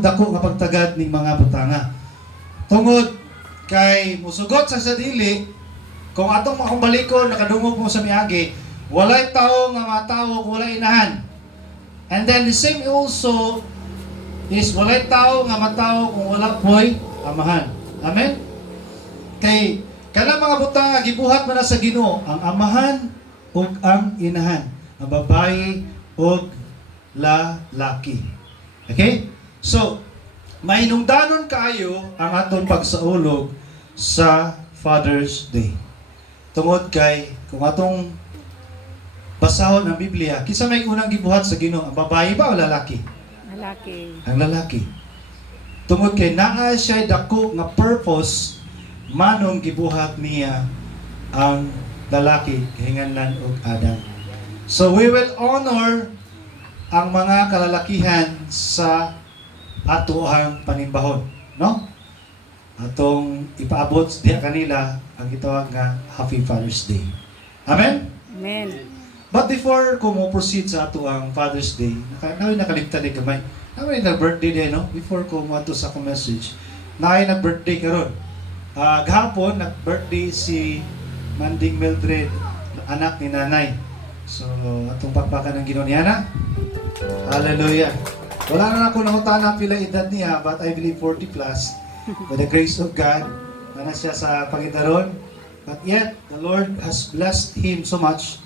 og dako nga pagtagad ning mga butanga. Tungod kay musugot sa dili, kung atong akong balikon nakadungog mo sa miagi, walay tao nga matawo kung walay inahan. And then the same also is walay tao nga matawo kung wala po'y amahan. Amen? Kay kanang mga butang nga gibuhat man na sa Ginoo, ang amahan ug ang inahan, ang babae ug lalaki. Okay? So, mahinungdanon kaayo ang atong pagsaulog sa Father's Day. Tungod kay kung atong basahon ang Biblia, kinsa may unang gibuhat sa Ginoo, ang babae ba o lalaki? Lalaki. Ang lalaki. Tungod kay naa siya dako nga purpose manong gibuhat niya ang lalaki hinganlan og Adam. So we will honor ang mga kalalakihan sa atoang panimbahon, no? Atong ipaabot diha kanila ang gitawag nga Happy Father's Day. Amen? Amen. But before ko mo proceed sa atoang Father's Day, nakalimtan ni gamay. Namin nag-birthday din, no? Before ko mo ato sa akong message, nag-birthday karon. Gahapon, nag-birthday si Manding Mildred, anak ni nanay. So, atong pakpakan ng Ginoo niya na. Hallelujah. Wala na ako nangutana pila edad niya, but I believe 40 plus. By the grace of God, na siya sa Panginoon. But yet, the Lord has blessed him so much.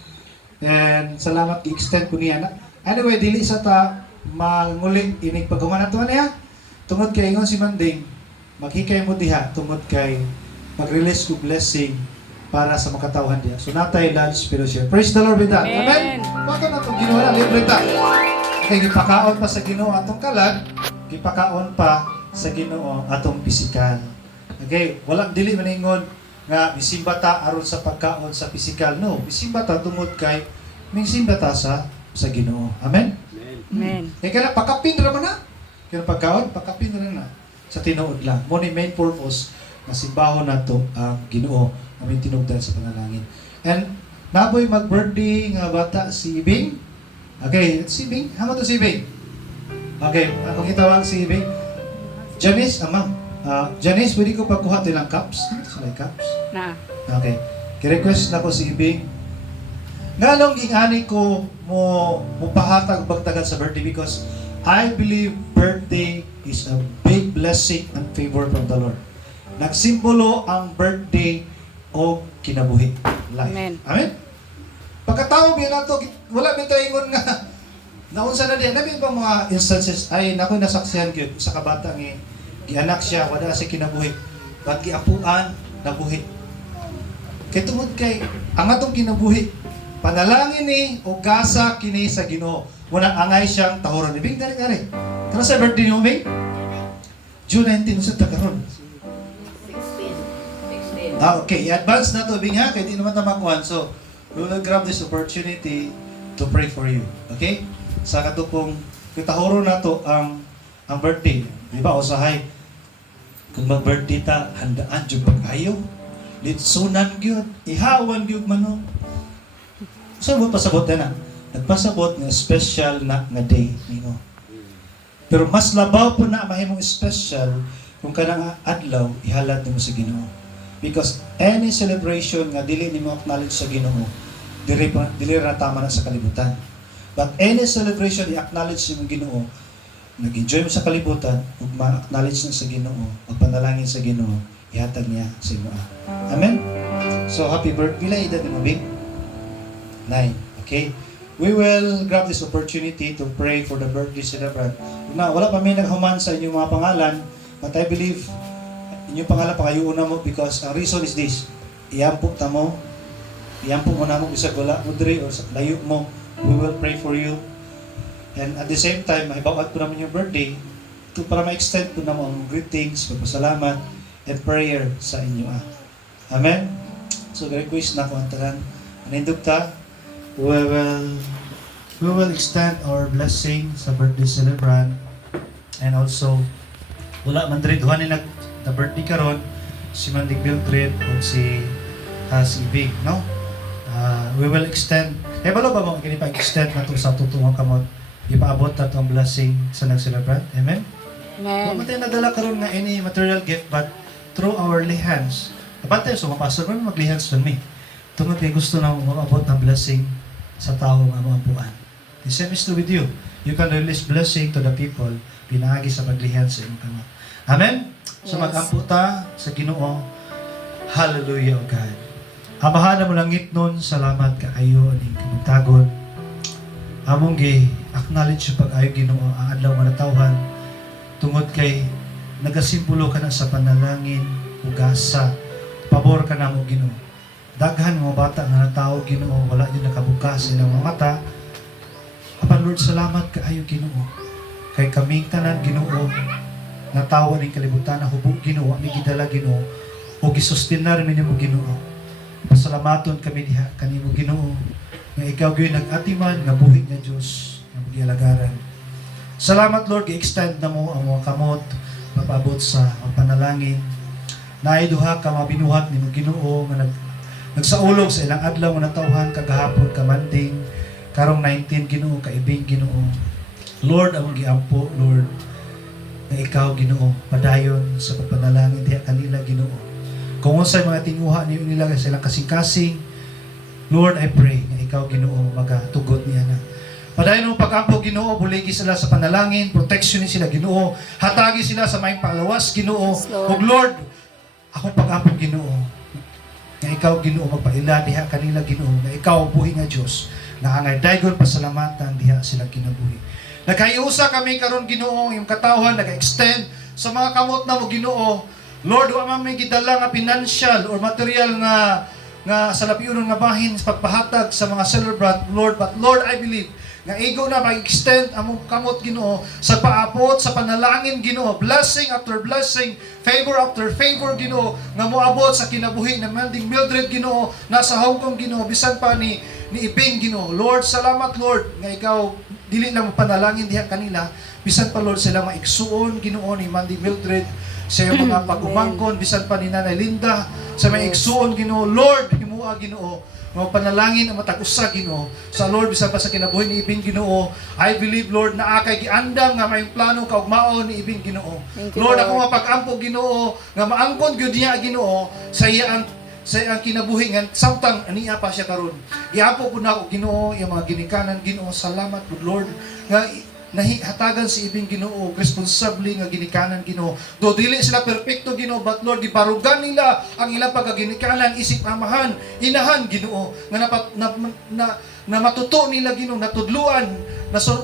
And salamat, i-extend ko niya. Anyway, dili sa ta manguling inig pagkuman na ito niya. Tungod kay ingon si Manding, maghikay mo diha, tungod kay mag-release ko blessing para sa makatawhan diha. So natay lunch pero siya. Praise the Lord with that. Amen. Bakit na itong ginawa na libre ta? Kaya gipakaon pa sa Ginoo atong kalag, gipakaon pa sa Ginoo atong pisikal. Okay, walang dili maningon nga bisimba ta aron sa pagkaon sa pisikal. No, bisimba ta tungod kay mingsimba ta sa Ginoo. Amen. Amen. Kaya kaya pakapin ra man na. Kaya pagkaon pakapin ra na sa tinuod lang. Mo ni main purpose na simbahon nato ang Ginoo aming tinugdan sa panalangin. And naboy mag-birthday nga bata si Ibing. Okay, si Ibing. Hamo to si Ibing. Okay, akong gitawag si Ibing. Janice, ma'am. Janice, pwede ko pagkuha tilang cups? Sila cups? Na. Okay. Ki-request na ko si Ibing. Ngalong ingani ko mo pahatag bagdagan sa birthday because I believe birthday is a big blessing and favor from the Lord. Nagsimbolo ang birthday o kinabuhi. Life. Amen. Amen? Pagkatao biya na to, wala may ingon nga naunsa na diyan. Nabi ba mga instances, ay nako'y nasaksihan gyud sa kabata nga gianak siya, wala siya kinabuhi. Ba't giapuan, nabuhi. Kaya tungod kay, ang atong kinabuhi, panalangin ni o gasa kini sa Ginoo. Muna angay siyang tahoron. Ibig dari kare. Kano sa birthday niyo, Bing? June 19, sa takaron. 16. Okay, i-advance na to, Bing, ha? Kaya di naman tamakuhan. So, we will grab this opportunity to pray for you. Okay? Sa katupong, kitahoron na to ang birthday. Di ba, usahay? Kung mag-birthday ta, handaan dyan pag-ayo. Litsunan gyud, ihawan gyud mano. So mo pasabot na. Nagpasabot nga special na nga day nimo. Pero mas labaw po na mahimong special kung kanang adlaw ihalad nimo sa Ginoo. Because any celebration nga dili nimo acknowledge sa Ginoo, dili ra tama na sa kalibutan. But any celebration i-acknowledge nimo Ginoo, nag-enjoy mo sa kalibutan ug ma-acknowledge na sa Ginoo, magpanalangin sa Ginoo, ihatag niya sa imo. Amen? So, happy birthday. Pila edad mo, Big? 9. Okay? We will grab this opportunity to pray for the birthday celebrant. Na, wala pa may naghuman sa inyong mga pangalan, but I believe inyong pangalan pangayuon na mo because ang reason is this. Iyampok ta mo. Iyampok mo na mo bisag wala mo diri or sa layo mo. We will pray for you. And at the same time, maibawat po naman yung birthday para ma-extend po naman ang greetings, pagpasalamat, and prayer sa inyo. Amen? So, request na ko ang tanan. Anindog ta, we will extend our blessing sa birthday celebrant. And also, wala man diri duha ni nag-birthday karon si Mandig Mildred o si Big, no? We will extend. Balo ba mo kini pa-extend na to sa tutungong kamot? Ipaabot na itong blessing sa nag-celebrate. Amen? Amen. Huwag tayo nadala karon nga any material gift, but through our hands. Kapag tayo, so mapastor mo, mag-hands to me. Tungod kay gusto na makabot ng blessing sa tao nga maampuan. The same is true with you. You can release blessing to the people, pinagi sa paglihan sa iyong kamot. Amen? So Yes. mag-ampo ta sa Ginoo. Hallelujah, O God. Amahan mo langit nun, salamat kaayo aning kamutagon. Among acknowledge yung pag-ayo Ginoo ang adlaw nga natawhan tungod kay nagasimbolo ka na sa panalangin, ugasa, pabor ka na mo Ginoo. Daghan mga bata nga natawo Ginoo, wala yun nakabukas sa ilang mga mata. Apan Lord, salamat kaayo Ginoo. Kay kaming tanan Ginoo, natawa ning kalibutan na hubog Ginoo, mi gidala Ginoo, o gisustina rin mo Ginoo. Pasalamaton kami diha kanimo Ginoo nga ikaw gyud nag-atiman nga buhi nga Dios nga magialagaran. Salamat Lord, gi-extend na mo ang mga kamot mapabot sa panalangin. Naay duha ka mabinuhat nimo Ginoo nga nagsaulog sa ilang adlaw nga natawhan kagahapon kamanding karong 19 Ginoo kaibing Ginoo. Lord, ang giampo Lord nga ikaw Ginoo padayon sa pagpanalangin diha kanila Ginoo. Kung unsay mga tinguha niyo nila sa ilang kasing-kasing, Lord, I pray nga ikaw Ginoo magatugot niya na. Padayon mo pag-ampo Ginoo, buligi sila sa panalangin, protection ni sila Ginoo, hatagi sila sa maayong panglawas Ginoo. Yes, Lord. Ug Lord, akong pag-ampo Ginoo, nga ikaw Ginoo magpaila diha kanila Ginoo, nga ikaw buhi nga Dios, na angay daygon pasalamatan diha sila kinabuhi. Nagkaiusa kami karon Ginoo, yung katawhan nag-extend sa mga kamot na mo Ginoo. Lord, wa man may gidala nga financial or material nga sa lapiunon nga bahin sa pagpahatag sa mga celebrant, Lord, but Lord, I believe nga igo na mag-extend among kamot Ginoo sa paabot sa panalangin Ginoo, blessing after blessing, favor after favor Ginoo nga moabot sa kinabuhi ng Manding Mildred Ginoo nasa Hong Kong Ginoo bisan pa ni Ibing Ginoo. Lord, salamat Lord nga ikaw dili lang panalangin diha kanila bisan pa Lord sila maigsuon Ginoo ni Manding Mildred sa iyong mga pag-umangkon, bisan pa ni Nanay Linda, sa may igsuon, Ginoo, Lord, himua, Ginoo, mga panalangin ang matag-usa, Ginoo, sa Lord, bisan pa sa kinabuhi ni Ibing, Ginoo, I believe, Lord, na akay giandam nga may plano kaugmaon ni Ibing, Ginoo. Lord, ako nga pag-ampo, Ginoo, nga maangkon, gyud niya, Ginoo, sa iyang kinabuhi nga samtang aniya pa siya karon. Iampo po na ako, Ginoo, yung mga ginikanan, Ginoo, salamat, good Lord, nga nahihatagan si Ibing Ginoo, responsable nga ginikanan Ginoo. Do dili sila perpekto Ginoo, but Lord, gibarugan nila ang ilang pagkaginikanan, isip amahan, inahan Ginoo, nga na matuto nila Ginoo, natudluan,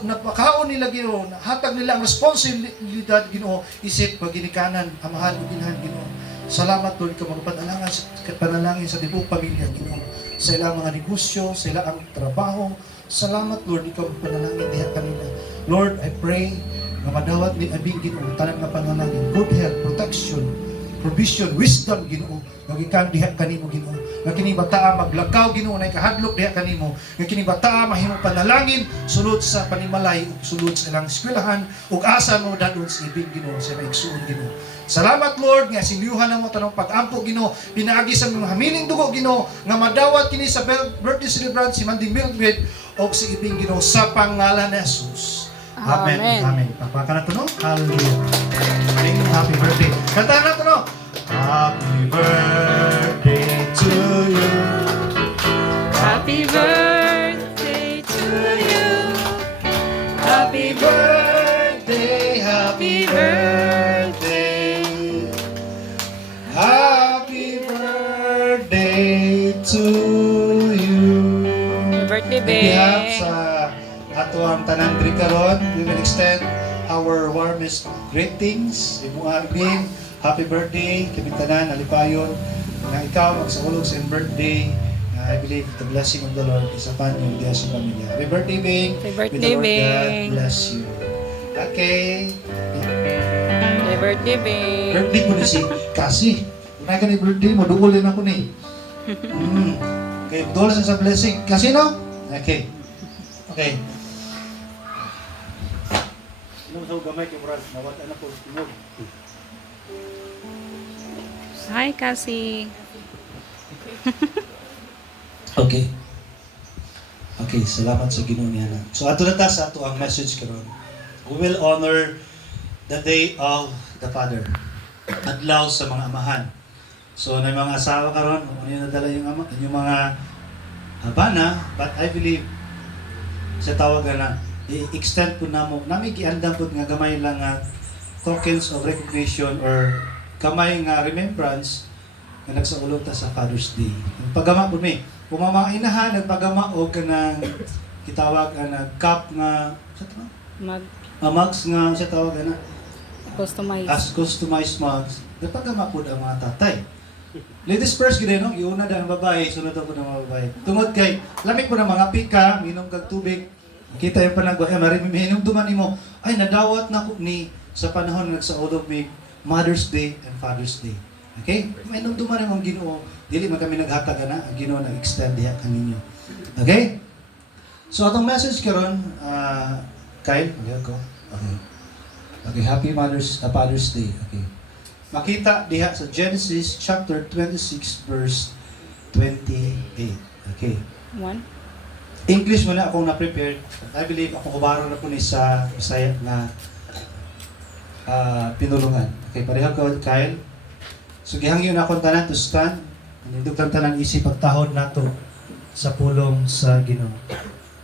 napakaon nila Ginoo, hatag nila ang responsibilidad Ginoo, isip pagginikanan, amahan ug inahan Ginoo. Salamat Lord, ka panalangin sa tibok pamilya Ginoo, sa ilang mga negosyo, sa ilang trabaho. Salamat Lord, ikaw panalangin diha kanila. Lord, I pray nga madawat ni Abing Ginoo tanan nga panalangin, good health, protection, provision, wisdom Ginoo, nga gikan diha kanimo Ginoo. Nga kini bataa maglakaw Ginoo na ikahadlok diha kanimo. Nga kini bataa mahimo panalangin sulod sa panimalay ug sulod sa ilang eskwelahan ug asa mo dadon sa Ibing Ginoo sa maigsuon Ginoo. Salamat Lord nga siniyuhan mo tanong pag-ampo Ginoo, pinaagi sa mga hamiling dugo Ginoo nga madawat kini sa birthday celebrant si Manding Mildred o si Ibing Ginoo sa pangalan ni Jesus. Amen. Amen. Amen. Pakpakan na ito, no? Hallelujah. Happy birthday. Kanta na ito, no? Happy birthday to you. Happy birthday to you. Happy birthday, happy birthday. Happy birthday to you. birthday, On behalf babe. sa ato ang tanan diri karon, we will extend our warmest greetings. Ibuang Bing, happy birthday, kami tanan nalipayon nga ikaw magsaulog sa iyong birthday. I believe the blessing of the Lord is upon you, diya sa pamilya. Happy birthday, Bing. Happy May birthday, the Lord God Bing. bless you. Okay. Happy birthday, babe. Birthday ko ni si Cassie. Kung ka ni birthday mo, duulin ako ni. Okay, duulin sa blessing. Cassie, no? Okay. Okay. Nung sa gamay kay Brad, nawatan na po tinog. Hi, Cassie. Okay. Okay, salamat sa Ginoo niya na. So ato na ta sa ato ang message karon. We will honor the day of the Father. Adlaw sa mga amahan. So, na mga asawa karon, ano yung nadala yung ama, yung mga bana, but I believe sa tawagan na i-extend po namo nami giandam po nga gamay lang nga tokens of recognition or gamay nga remembrance nga nagsaulog ta sa Father's Day. Ang pagama po mi, kung mga inahan nagpagama og kanang kitawag ang cup nga sa tawag Mag mugs nga sa tawag na customize. as customized mugs, nagpagama po ang mga tatay. Ladies first gid no, iuna da ang babae, sunod po ng mga babae. Tungod kay lamig po ng mga pika, minom kag tubig. Kita yung panagwa, marinom duman nimo. Ay nadawat na ko ni sa panahon nga nagsaulog mi Mother's Day and Father's Day. Okay? Mainom duman ang Ginoo. Dili man kami naghatag na, ang Ginoo nag-extend diha kaninyo. Okay? So atong message karon, Kyle, ko. Okay. Okay, happy Father's Day. Okay. Makita diha sa Genesis chapter 26 verse 28. Okay. 1. English muna akong na-prepare. I believe ako kubaro na po ni sa Bisaya na pinulungan. Okay, pareha ko, Kyle. So, gihangyo na akong tanan to stand. Nindog lang tanan isip pagtahod nato sa pulong sa Ginoo.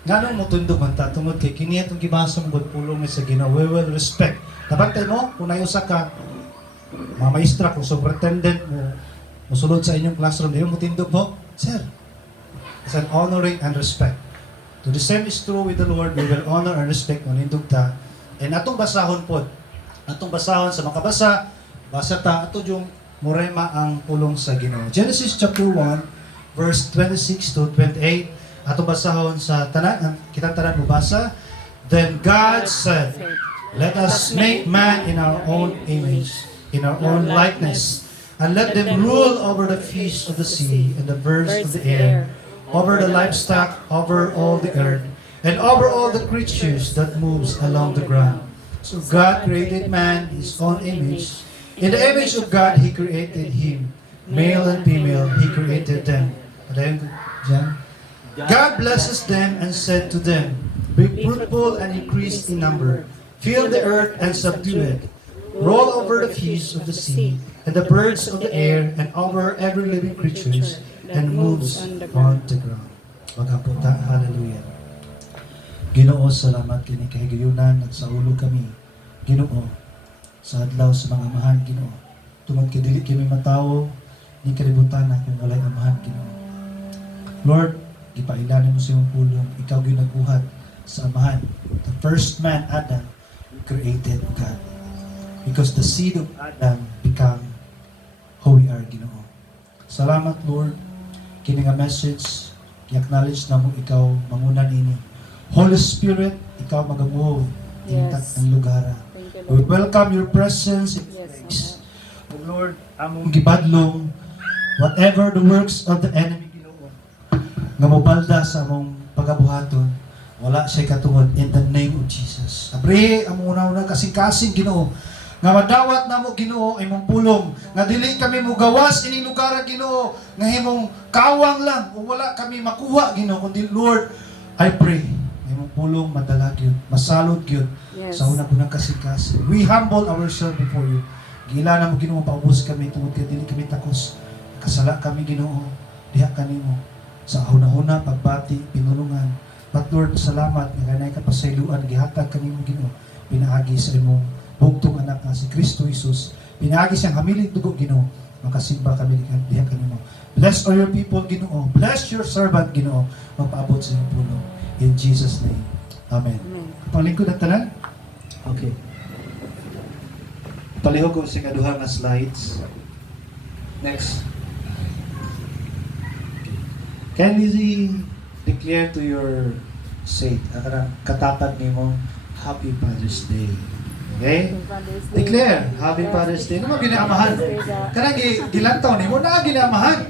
Nganong mo tundog man ta tungod kay kini atong gibasa mo pulong sa Ginoo. We will respect. Nabantay mo kung usa ka mga maestra, kung superintendent mo musulod sa inyong classroom, di mo tindog po, sir. It's an honoring and respect. To the same is true with the Lord, we will honor and respect on indog ta. And atong basahon po, atong basahon sa makabasa, basa ta, ato yung morema ang pulong sa Ginoo. Genesis chapter 1, verse 26 to 28, atong basahon sa tanan, kitang tanan mo basa. Then God said, let us make man in our own image, in our own likeness, and let them rule over the fish of the sea and the birds of the air, over the livestock, over all the earth, and over all the creatures that moves along the ground. So God created man in his own image. In the image of God, he created him. Male and female, he created them. Then, God blesses them and said to them, be fruitful and increase in number. Fill the earth and subdue it. Roll over the fish of the sea, and the birds of the air, and over every living creature and moves on the ground. Magapunta, hallelujah. Ginoo, salamat kini kay gayunan nagsaulog kami. Ginoo, sa adlaw sa mga amahan, Ginoo. Tungod kay dili kami matawo, ni kalibutan na kung walay amahan, Ginoo. Lord, ipailanin mo sa iyong pulong, ikaw gyud nagbuhat sa amahan. The first man, Adam, created God. Because the seed of Adam become who we are, Ginoo. Salamat, Lord. Kini nga message, i-acknowledge na mo ikaw mangunan ini. Holy Spirit, ikaw mag-move intact ang lugar. Thank you, We Lord. welcome your presence in Yes, place. Oh Lord, among gibadlong whatever the works of the enemy, Ginoo, nga mobalda sa among pagabuhaton, wala siya katungod in the name of Jesus. Abre, among una-una kasing-kasing, Ginoo, nga madawat namo, Ginoo, imong pulong, nga dili kami mugawas ining lugar, Ginoo, nga himong kawang lang, kung wala kami makuha, Ginoo, kundi Lord, I pray, imong pulong madalag yun, masalod yun, Yes. sa unang kasing-kasing. We humble ourselves before you. Gila na mo, Ginoo, paubos kami, tungod kay dili kami takos. Kasala kami, Ginoo, diha kanimo. Sa una-una, pagbati, pinulungan. But Lord, salamat, nga ganay ka pasayloan, gihatag kanimo, Ginoo, pinaagi sa imong bugtong anak nga si Kristo Jesus. Pinaagi siyang hamiling dugo, Ginoo, makasimba kami diha kanimo. Bless all your people, Ginoo. Bless your servant, Ginoo, magpaabot sa iyong puno. In Jesus' name. Amen. Amen. Panglingkod na tanan? Okay. Palihog ko sa kaduha nga slides. Next. Can you declare to your saint, katapat nimo, Happy Father's Day. Okay? Declare, Happy Father's Day. Ano mo ginamahan? Kanang gilantaw nimo na ginamahan.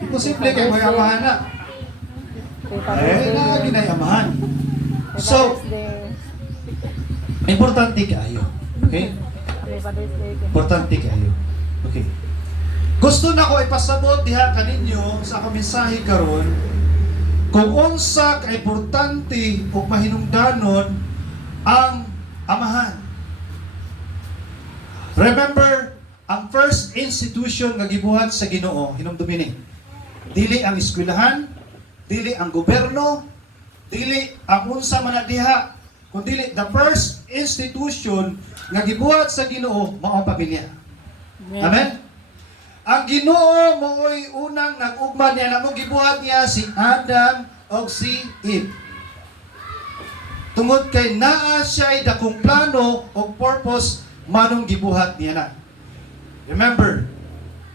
Imposible kay mo amahan na. Na ginamahan. So, importante kayo. Okay? Importante kayo. Okay. Gusto na ko ipasabot diha kaninyo sa akong mensahe karon kung unsa ka importante ug mahinungdanon ang amahan. Remember, ang first institution nga gibuhat sa Ginoo, hinumdumi ni. Dili ang eskwelahan, dili ang gobyerno, dili ang unsa man na diha, kundi the first institution nga gibuhat sa Ginoo mao ang pamilya. Amen. Ang Ginoo mo'y unang nag-ugma niya na gibuhat niya si Adam o si Eve. Tungod kay naa siya ay dakong plano o purpose manong gibuhat niya na. Remember,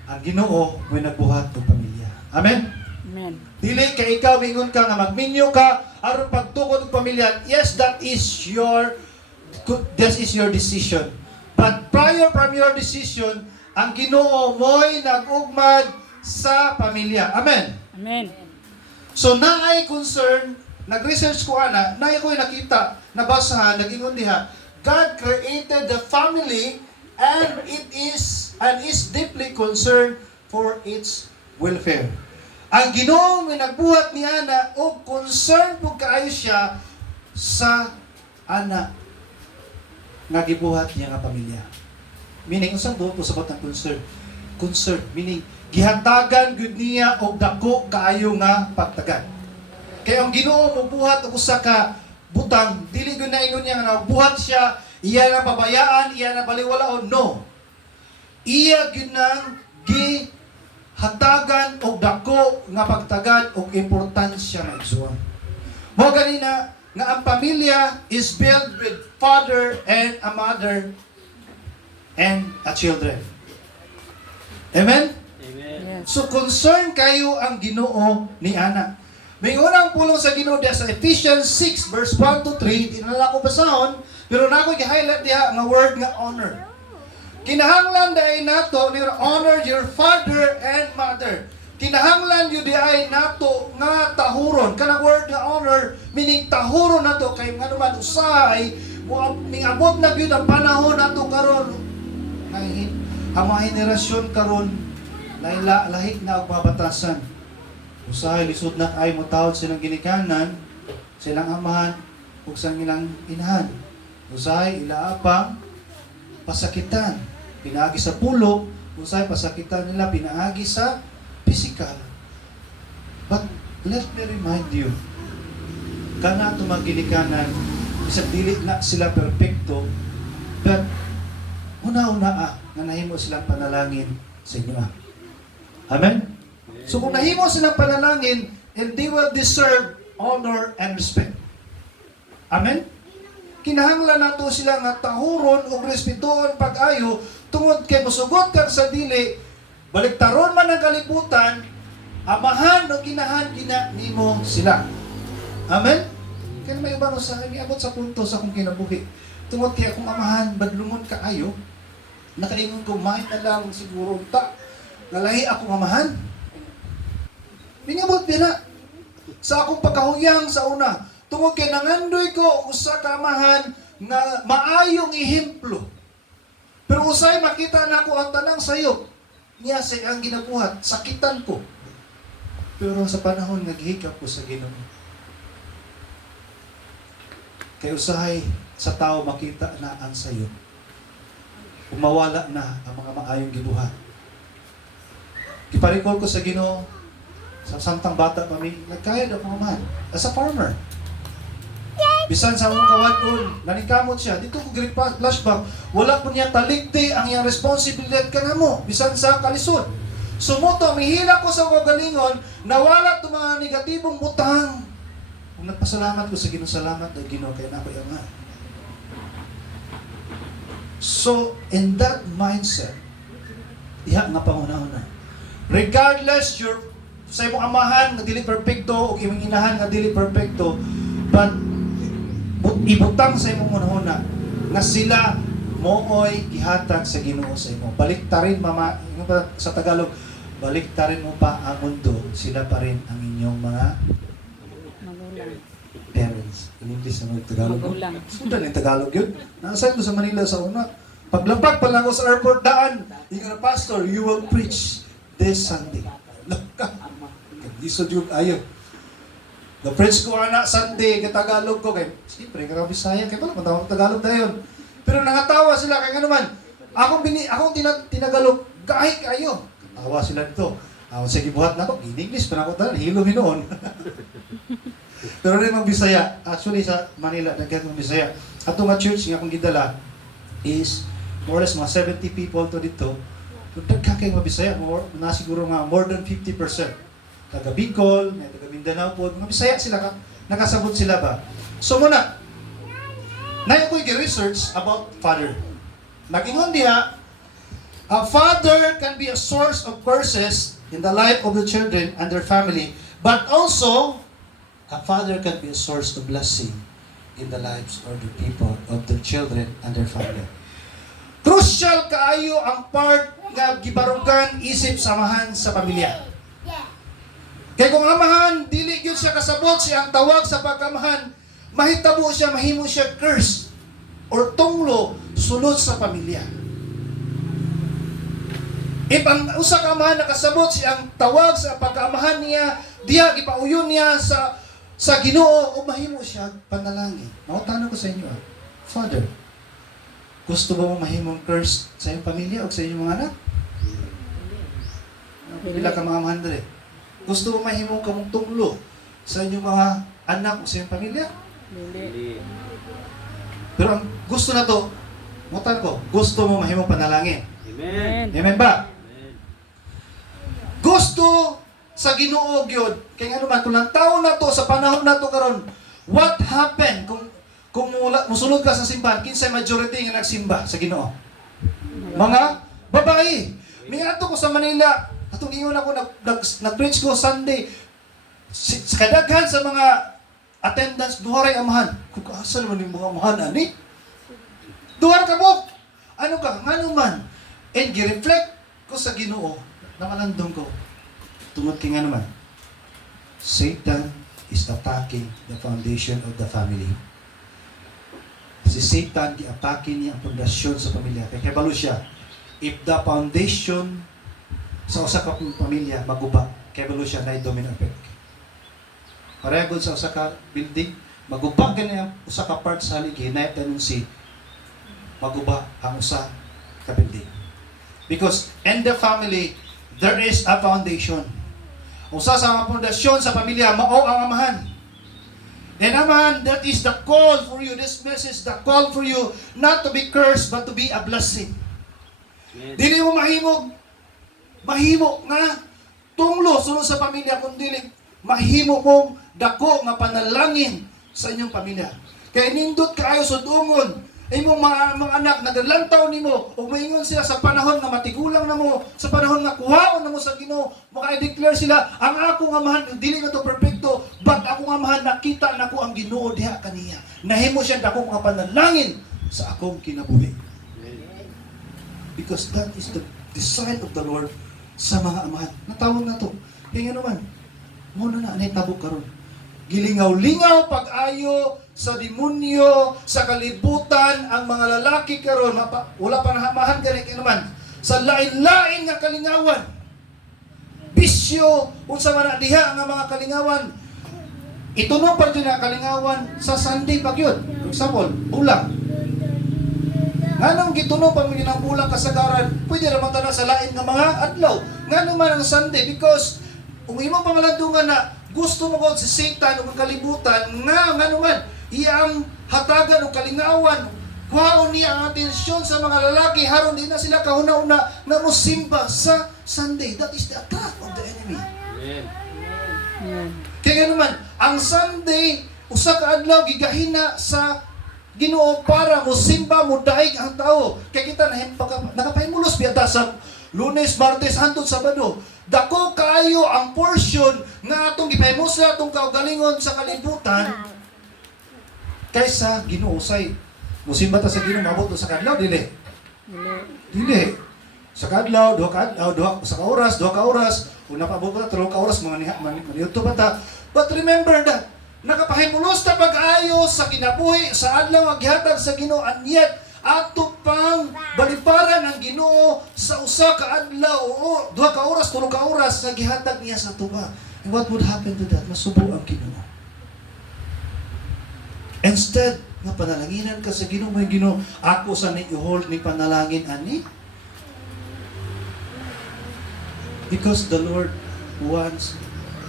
ang Ginoo mo'y nagbuhat og pamilya. Amen. Amen. Dili kay ikaw mingon ka nga magminyo ka aron pagtukod og pamilya. Yes, that is your decision. But prior from your decision, ang Ginoo mo'y nag-ugmad sa pamilya. Amen. Amen. So naay concern, nag-research ko naay ko'y nakita, nabasahan, nag-ingon diha, God created the family and is deeply concerned for its welfare. Ang Ginoo may nagbuhat ni ana o concern po kaayo siya sa anak nga gibuhat niya nga pamilya. Meaning, usang doon po sabot ng concern. Concern, meaning, gihatagan gud niya og dako kaayo nga pagtagad. Kaya ang Ginoo mobuhat og usa ka butang, dili gud na ingon niya nga buhat siya, iya na pabayaan, iya na baliwalaon. No. Iya gid nang gihatagan og dako nga pagtagad og importansya nga igsuon. Mo ganina nga ang pamilya is built with father and a mother and a children. Amen? Amen. Yes. So concern kayo ang Ginoo ni ana. May unang pulong sa Ginoo diha sa Ephesians 6 verse 1 to 3, di na lang ako basahon, pero nako gi-highlight diha nga word nga honor. Kinahanglan dai nato ni honor your father and mother. Kinahanglan yun diay nato nga tahuron. Kanang word nga honor, meaning tahuron nato kay nga naman usahay, mingabot na gyud ang panahon nato karon. Ang mga henerasyon karon lahik na og mabatasan. Usahay lisod na ay motawod silang ginikanan, silang amahan ug sa ilang inahan. Usahay ilaapang pasakitan, pinaagi sa pulong, usahay pasakitan nila pinaagi sa physical. But let me remind you, kana ito magginikanan, isang dili na sila perfecto, but una-una nga nahimo silang panalangin sa inyo. Amen? So kung nahimo silang panalangin, and they will deserve honor and respect. Amen? Kinahanglan nato sila nga tahuron o respetuon pag-ayo tungod kay mosugot kang sa dili, baliktaron man ang kalibutan, amahan o ginahan nimo sila. Amen? Kaya may iba sa akin, abot sa punto sa akong kinabuhi. Tungod kay akong amahan, badlungon kaayo, nakaingon ko, mahit na lang siguro ta, nalahi akong amahan. Ningabot pina, sa akong pagkahuyang sa una, tungod kay nangandoy ko usa ka amahan na maayong ihemplo. Pero usay makita na ako ang tanang sayop, niya sa ang ginabuhat, sakitan ko. Pero sa panahon naghihikap ko sa Ginoo. Kay usahay sa tao makita na ang sayo. Umawala na ang mga maayong gibuhat. Kiparikol ko sa Ginoo, sa samtang bata pa mi, nagkayad ako man as a farmer. Bisan sa akong kawadon, naningkamot siya. Dito ko grip flashback, wala po niya taligti ang iyang responsibilidad kanamo, bisan sa kalisod. Sumuto, mihila ko sa kagalingon, nawala itong mga negatibong butang. Kung nagpasalamat ko sa Ginoo, salamat na Ginoo, kaya na ako yung nga. So, in that mindset, diha nga pangunahuna. Regardless, sa imong amahan nga dili perfecto o imong inahan nga dili perfecto, but ibutang sa imong unahuna nga sila mooy gihatag sa Ginoo sa imo. Baliktarin sa Tagalog, baliktarin mo pa ang mundo, sila pa rin ang inyong mga Magulang. parents. In English ang Tagalog. Magulang. Sundan yung Tagalog yun. Nasa ito sa Manila sa una. Paglapag pa lang ako sa airport daan, yung na pastor, you will preach this Sunday. Laka. Isod yung ayaw. The-preach ko anak Sunday, Tagalog ko. Kaya, siyempre, ka Bisaya. Kaya pala, matawag Tagalog na yun. Pero nangatawa sila, kaya nga naman, akong tinagalog, gahi kayo. Tawa sila dito. Sa gibuhat na ko, in English pa na ko tanan, hilom hinoon. Pero rin mga Bisaya, actually sa Manila, nagkakang Bisaya. At nga church nga akong gidala is more or less mga 70 people to dito. Nagkakay mga Bisaya, na siguro more than 50%. Taga Bicol, may taga Mindanao po, mga Bisaya sila, nakasabot sila ba? So muna, na ako'y research about father. Nag-ingon diha, a father can be a source of curses in the life of the children and their family, but also, a father can be a source of blessing in the lives of the people, of their children and their family. Crucial kaayo ang part nga gibarugan isip samahan sa pamilya. Kaya kung amahan, dili gyud siya kasabot siya ang tawag sa pagkamahan, mahitabo siya, mahimo siya curse or tunglo sulod sa pamilya. If ang usa ka amahan nakasabot siya ang tawag sa pagkamahan niya, diha gipauyon niya sa Ginoo o mahimo siya panalangin. Mautana ko sa inyo, Father, gusto ba mo mahimong curse sa iyong pamilya o sa iyong mga anak? Pila ka mga amahan dali. Gusto mo mahimong kamong tunglo sa inyong mga anak o sa iyong pamilya? Dili. Pero ang gusto na to, mutan ko, gusto mo mahimong panalangin. Amen. Amen ba? Amen. Gusto sa Ginoo gyud kay ano man kung lang taon na to sa panahon na to karon, what happened kung musulod ka sa simbahan, kinsay majority nga nagsimba sa Ginoo? Mga babae. Miadto ko sa Manila, atong ingon ako nag-preach ko Sunday. Sa kadaghan sa mga attendance duharay amahan. Kung asa naman yung mga amahan ani? Duhar ka mo. Ano ka? Ngano man? And gi-reflect ko sa Ginoo na malandong ko. Tungod kay nga naman, Satan is attacking the foundation of the family. Si Satan, gi-atake niya ang pundasyon sa pamilya. Kaya kabalo siya, if the foundation sa usa ka pamilya maguba, kabalo siya na domino effect. Parehagod sa usa ka building, maguba ka na usa ka part sa haligi, na tanong si maguba ang usa ka building. Because in the family, there is a foundation. Usa sa mga pundasyon sa pamilya, mao ang amahan. And amahan, that is the call for you. This message, the call for you, not to be cursed, but to be a blessing. Dili mo mahimo nga tunglo sulod sa pamilya, kundi mahimo mong dako nga panalangin sa inyong pamilya. Kaya nindot kaayo sa dungon, imong mga anak nagalantaw nimo ug moingon sila sa panahon nga matigulang na mo, sa panahon nga kuhaon na mo sa Ginoo, maka-declare sila, ang akong amahan dili na to perfecto, but akong amahan nakita nako ang Ginoo diha kaniya. Nahimo siya dako nga panalangin sa akong kinabuhi. Because that is the design of the Lord sa mga amahan. Natawag na to. Kaya nga naman, muna na tabok karon. Gilingaw-lingaw pag-ayo sa demonyo, sa kalibutan, ang mga lalaki karon wala pa nahamahan gani kay naman sa lain-lain nga kalingawan. Bisyo unsa man diha nga mga kalingawan. Itunog pa din ang kalingawan sa Sunday pa gyud. For example, bulang. Nganong gitunog pa mga ng bulang kasagaran, pwede ra man tanan sa lain nga mga adlaw. Ngano man ang Sunday because kung imong pangalandungan na gusto mo ko si Satan o kalibutan nga naman iyang hatagan o kalingawan, kuhaon niya ang atensyon sa mga lalaki haron di na sila kahuna-una na musimba sa Sunday. That is the attack of the enemy. Amen. Kaya naman, ang Sunday usa ka adlaw gigahina sa Ginoo para musimba mo daig ang tao. Kaya kita nakapahimulos biyata sa Lunes, Martes, hangtod Sabado. Dako kaayo ang portion nga atong gipahimus sa atong kaugalingon sa kalibutan kaysa Ginoo say. Musimba ta sa Ginoo mabot sa kadlaw dili. Dili. Sa kadlaw, sa ka oras, una pa abot ta 3 ka oras mga maniyuto pa ta. But remember that nakapahimulos ta pag-ayo sa kinabuhi sa adlaw nga gihatag sa Ginoo, and yet ato pang balibaran ang Ginoo sa usa ka adlaw o 2 ka oras, 3 ka oras nga gihatag niya sa tuwa. And what would happen to that? Masubo ang Ginoo. Instead nga panalanginan ka sa Ginoo, may Ginoo, ako sa ni hold ni panalangin ani? Because the Lord wants,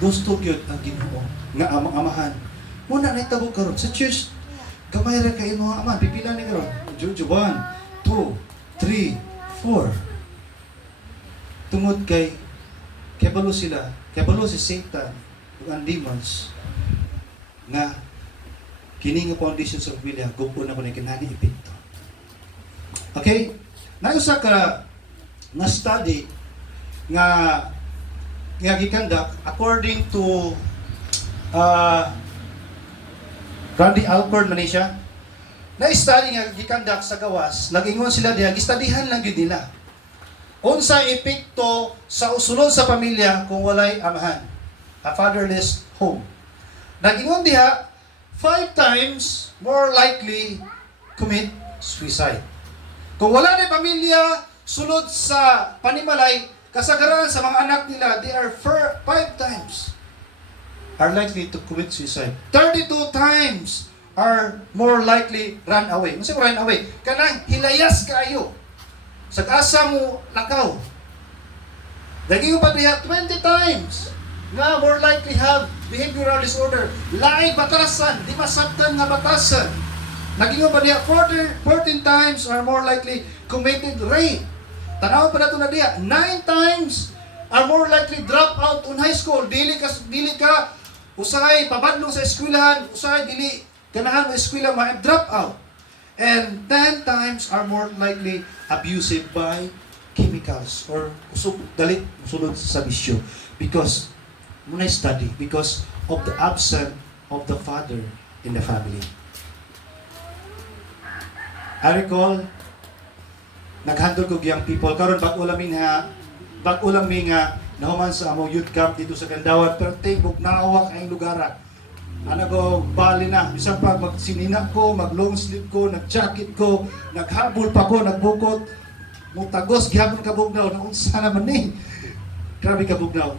gusto gyud ang Ginoo nga amang-amahan. Muna na itabo karon sa church, gamay ra kay mga amahan, pipila ni karon. Juju 1, 2, 3, 4. Tungod kay kabalo sila, kabalo si Satan ug ang demons nga kini nga foundation sa pamilya, gupo na ko na kinani epekto. Okay? Nausa ka na study nga gikandak according to Randy Alcorn man siya. Na-study nga gikandak sa gawas, nag-ingon sila diha, gistudihan lang gyud nila. Unsa epekto sa usulod sa pamilya kung walay amahan? A fatherless home. Nag-ingon diha, 5 times more likely commit suicide. Kung wala na pamilya, sulod sa panimalay, kasagaran sa mga anak nila, they are 5 times are likely to commit suicide. 32 times are more likely run away. Kasi run away, kanang hilayas kayo. Sa asa mo lakaw. Daging pa diha 20 times nga more likely have behavioral disorder. Lain batasan, di masabtan nga batasan. Naging pa diha 14 times are more likely committed rape. Tanaw pa nato na diha 9 times are more likely drop out on high school. Dili ka usahay pabadlong sa eskwelahan, usahay dili ganahan mo eskwela ma-drop out. And 10 times are more likely abusive by chemicals or dalit sulod sa bisyo. Because, muna study, because of the absence of the father in the family. I recall, naghandle ko young people, karon bag-ulamin nga, nahuman sa among youth camp dito sa Gandawat, pero tibok naawak ang lugaran. Ano ko, bali na. Isang pag magsinina ko, mag-long sleeve ko, nag-jacket ko, naghabol pa ko, nagbukot. Mutagos, gihapon ka bugnaw. Naunsa naman ni. Grabe ka bugnaw.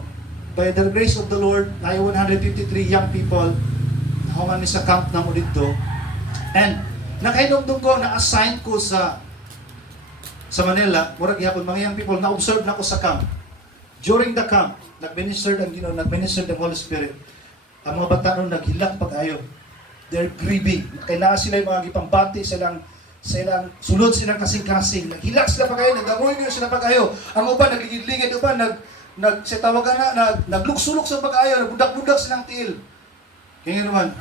By the grace of the Lord, ay 153 young people, nahuman ni sa camp na mo dito. And, nakainumdum ko, na-assign ko sa Manila, murag gihapon, mga young people, na-observe na ko sa camp. During the camp, nag-minister ang Ginoo, nag-minister ang Holy Spirit. Ang mga bata nun naghilak pag-ayo. They're grieving. Kaya sila yung mga gipambati silang sulod silang kasing-kasing. Naghilak sila pag-ayo, nagdamoy niyo sila pag-ayo. Ang uban, nagigidligid uban, nagsitawagan na, nagluksulok sa pag-ayo, nagbudak-budak silang tiil. Kaya naman,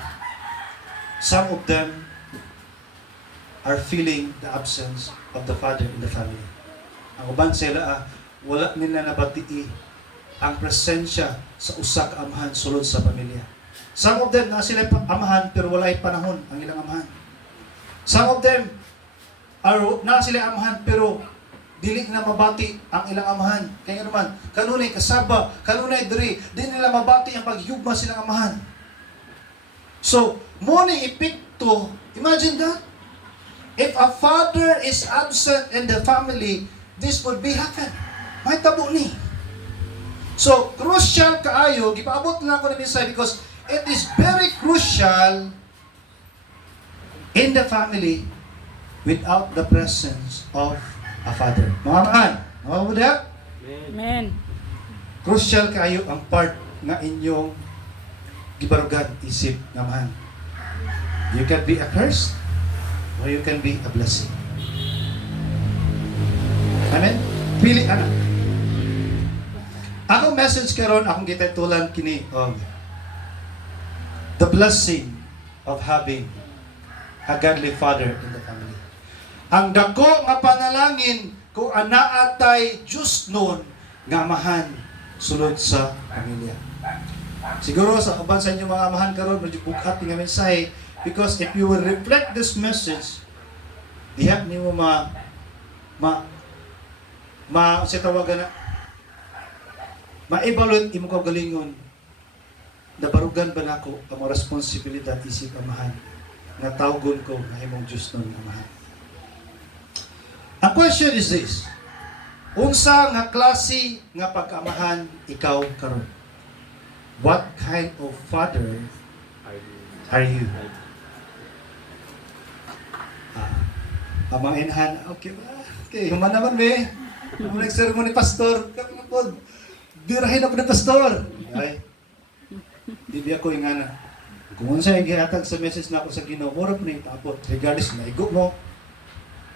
some of them are feeling the absence of the father in the family. Ang uban sila, wala nila nabatii ang presensya sa usak amahan sulod sa pamilya. Some of them na sila amahan pero walay panahon ang ilang amahan. Some of them are na sila amahan pero dili na mabati ang ilang amahan. Kaya naman, kanunay kasaba, kanunay diri, di nila mabati ang paghiyugma silang amahan. So, mo ni epekto, imagine that. If a father is absent in the family, this would be happen. May tabo ni. So, crucial kaayo, gipaabot na ako ng mensahe because it is very crucial in the family without the presence of a father. Mga maan, mga budak? Amen. Crucial kaayo ang part nga inyong gibarugan isip nga man. You can be a curse or you can be a blessing. Amen? Pili anak. Akong message karon akong gitatulan kini of the blessing of having a godly father in the family. Ang dako nga panalangin kung anaatay Diyos nun nga amahan sulod sa pamilya. Siguro sa uban sa inyo mga amahan karon medyo bukat nga mensahe because if you will reflect this message diha nimo sa tawagan na ma-evaluate imo kaugalingon na barugan ba nako ang mga responsibilidad isip amahan nga tawgon ko nga imong Diyos nun amahan. Ang question is this: unsa nga klase nga pagkaamahan ikaw karon? What kind of father are you? Amainhan, okay ba? Okay, human naman be. Human ceremony pastor. Kami po, birahin ako ng pastor. Ay, di ako yung ana. Kung ano siya igihatag sa message na ako sa Ginoo, mura po na itapot. Regardless, naigo mo.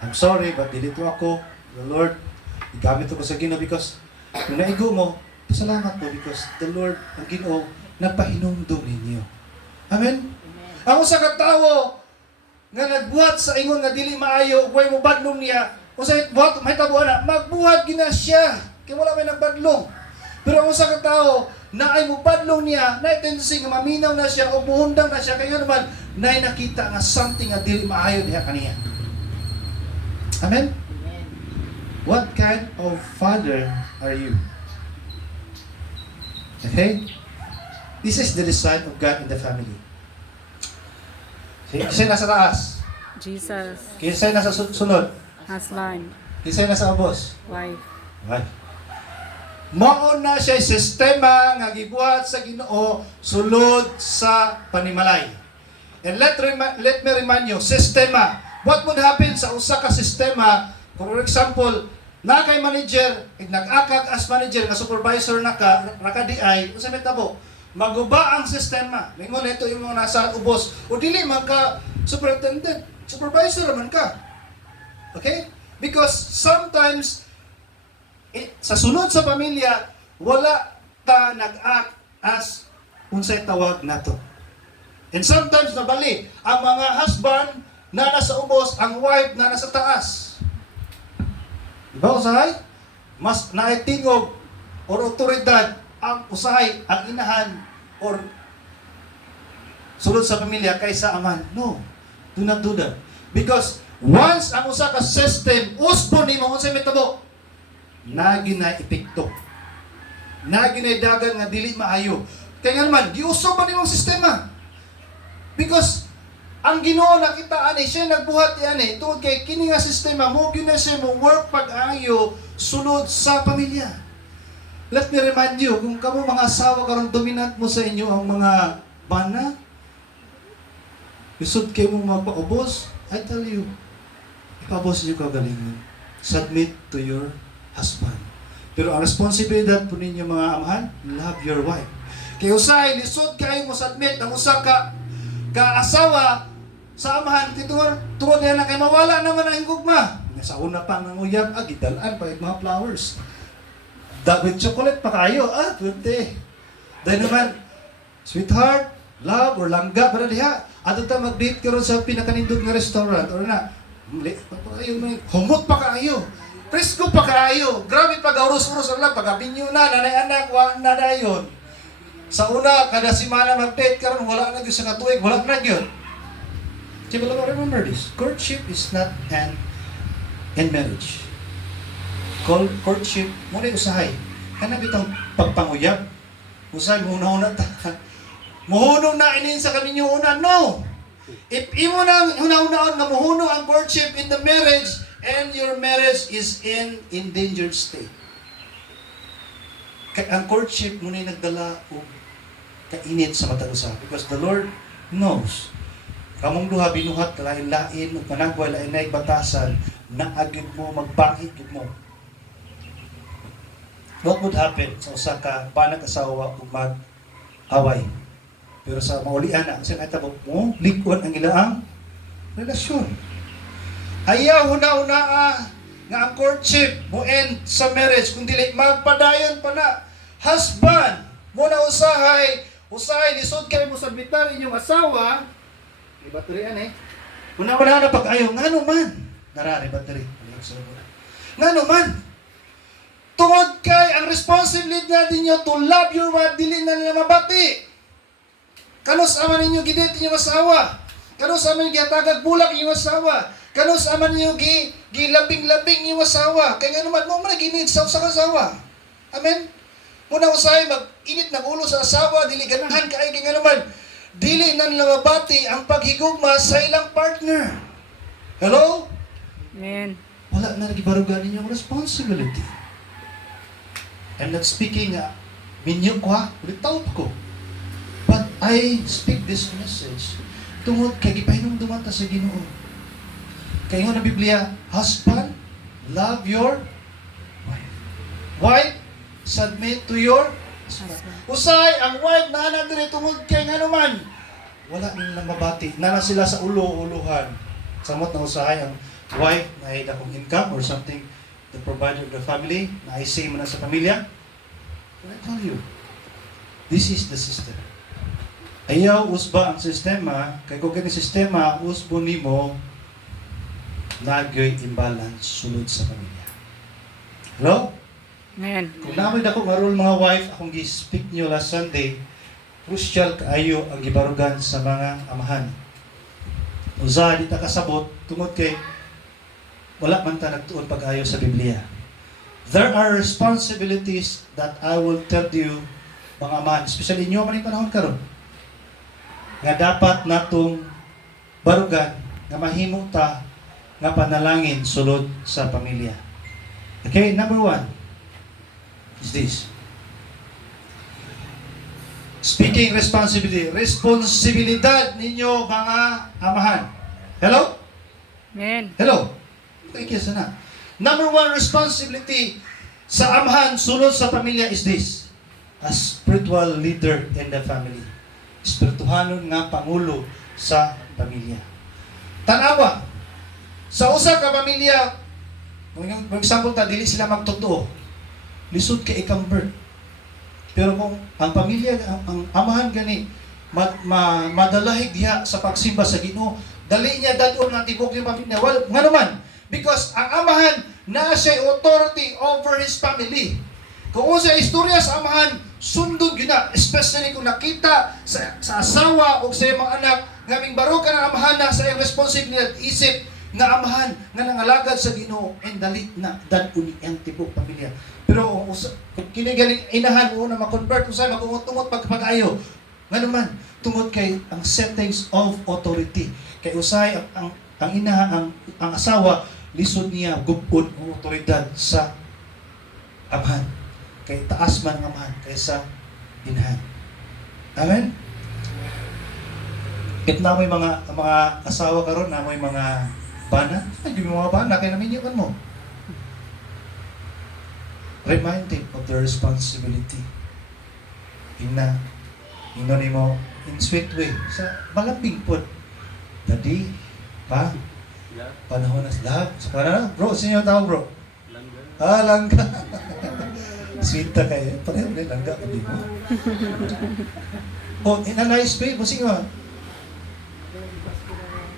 I'm sorry, but dilito ako. The Lord, igamit ako sa Ginoo because kung naigo mo, pasalamat po because the Lord, ang Ginoo, nagpahinumdum ninyo. Amen? Ang usa ka tawo nga nagbuhat sa ingon nga dili maayo, way mo badlong niya. Kung sa buhat, may tabuan na, magbuhat gina siya. Kaya wala may nagbadlong. Pero ang usa ka tawo na ay mo badlong niya, na tendency nga maminaw na siya o buhundang na siya, kaya naman, na nakita nga something nga dili maayo diha kaniya. Amen? What kind of father are you? Okay? This is the design of God in the family. Kisa'y nasa taas. Jesus, Kisa'y nasa sunod. husband, Kisa'y nasa abos. wife, Right. Mao na siya sistema nga gibuhat sa Ginoo sulod sa panimalay. And let me remind you, sistema. What would happen sa usa ka sistema? For example, na kay manager, nag-akag as manager nga supervisor na ka di ay, unsa may tabo? Maguba ang sistema. Mingon ito yung mga nasa ubos. O dili man ka superintendent, supervisor man ka. Okay? Because sometimes sa sunod sa pamilya, wala ta nag-act as unsay tawag nato. And sometimes nabali ang mga husband na nasa ubos, ang wife na nasa taas. Diba usahay? Mas naitingog or otoridad ang usahay, ang inahan or sulod sa pamilya kaysa aman. No. Do not do that. Because once ang usa ka system usbo nimo unsay mitabo, nagi na epekto. Nagi na dagan nga dili maayo. Kaya nga naman, giuso ba nimong sistema? Because ang Ginoo nakita ani siya nagbuhat ani tungod kay kini nga sistema mo gyud na siya mo work pag-ayo sulod sa pamilya. Let me remind you, kung kamo mga asawa karon dominant mo sa inyo ang mga bana, isod kayo mo magpaubos, I tell you, ipabos niyo kagalingan. Submit to your husband. Pero ang responsibilidad po ninyo mga amahan, love your wife. Kaya usay, lisod kayo mo submit ang usa ka asawa sa amahan, tungod niya na kay mawala naman ang higugma. Sa una pa ng uyab, gidalaan pa yung mga flowers. With chocolate pa kayo, pwede. Dahil naman, sweetheart, love, or langga, para diha, ato ta mag-date ka ron sa pinakanindot nga restaurant, or na, humot pa kayo, presko pa kayo, grabe pa gaurus-urus lang, pag-abinyo na, nanay-anak, na dayon. Sa una, kada simana mag-date ka ron, wala na yun sa katuig, wala na yun. Diba, remember this, courtship is not an in marriage. Courtship, muna usahay. Kana bitang pagpanguyab. Usahay, muna-una ta. Muhunong na inin sa kaninyo una. No! If imo na una-unaon nga muhunong ang courtship in the marriage and your marriage is in endangered state. Ang courtship muna nagdala o kainit sa matag usa because the Lord knows. Kamong duha binuhat kalain-lain ug panagway lain-lain batasan na agid mo magbakit gid mo. What would happen sa usa ka panag-asawa ug mag-away? Pero sa maulian na, kasi natabok mo, likod ang ilaang relasyon. Ayaw huna-una nga ang courtship mo end sa marriage, kung dili magpadayon pa na. Husband, muna usahay, lisod kayo mo sa bitar inyong asawa, ibaterian Una-una na pag-ayaw, nga naman, narari bateri. Nga naman, tungod kay ang responsibility natin nyo to love your wife, dili na nila mabati. Kanos aman ninyo gidate inyong asawa. Kanos aman ninyo gihatagag bulak inyong asawa. Kanos aman ninyo gilabing-labing inyong asawa. Kaya nga naman, mo man ginid sa usa ka asawa. Amen? Muna usahay, mag-init ng ulo sa asawa, dili ganahan kaay kaya nga naman, dili na nila mabati ang paghigugma sa ilang partner. Hello? amen, Wala na nagibarugan ninyong responsibility. I'm not speaking minyo ko ulit tawag ko. But I speak this message tungod kay gipahinumduman ta sa Ginoo. Kaya ng Biblia, husband, love your wife. Wife, submit to your husband. Usay, ang wife na nadiri tungod kay nga naman. Wala nilang mabati. Nana sila sa ulo-uluhan. Samot na usahay ang wife na ay dakong income or something, the provider of the family, na ay say mo na sa pamilya. But I tell you, this is the system. Ayaw usba ang sistema, kay kung ganyan sistema, usbo nimo, nagyoy imbalance sulod sa pamilya. Hello? Amen. Kung namin ako nga role mga wife, akong gi-speak nyo last Sunday, crucial kaayo ang gibarugan sa mga amahan. Usa, di ta kasabot, tungod kay wala man ta nagtuon pag-ayo sa Biblia. There are responsibilities that I will tell you, mga amahan, especially inyo man yung panahon karon, nga dapat natong barugan, nga mahimo ta, nga panalangin sulod sa pamilya. Okay, number 1 is this. Speaking responsibility. Responsibilidad ninyo mga amahan. Hello? Amen. Hello? Kaya na. Number 1 responsibility sa amahan sulod sa pamilya is this. A spiritual leader in the family. Espirituhanon nga pangulo sa pamilya. Tanawa, sa usa ka pamilya, for example, dili sila magtotoo. Lisod kay i-convert. Pero kung ang pamilya, ang amahan gani, madalahig diha sa pagsimba sa Ginoo, dali niya dadon ng tibok ng pamilya. Well, nga naman, because ang amahan na siya authority over his family. Kung sa istorya sa amahan, sundog yun na, especially kung nakita sa asawa o sa mga anak, ngaming baro ka ng amahan na sa iyong responsibilidad, isip nga amahan nga nangalagad sa Ginoo and dali na dadon ang tibok pamilya. Pero kung kinigaling inahan mo na ma-convert, usay magungot-ungot pagpag-ayo. Nga naman, tungod kay ang settings of authority. Kay usay ang inaha, ang asawa, lisod niya gubod ang otoridad sa amahan. Kay taas man ang amahan kaysa inahan. Amen? Kit na may mga asawa karon na may mga bana, ay di mo mga bana, kaya namin yun mo. Remind him of the responsibility. Ina ni mo in sweet way. Sa malambing po. Daddy, pa, Yeah. panahon na love. Sa kanana, bro, sino yung tawag bro? Langga. Langga. Sweet na kayo. Pareho na langga. Hindi mo. Oh, in a nice way. Masing nga.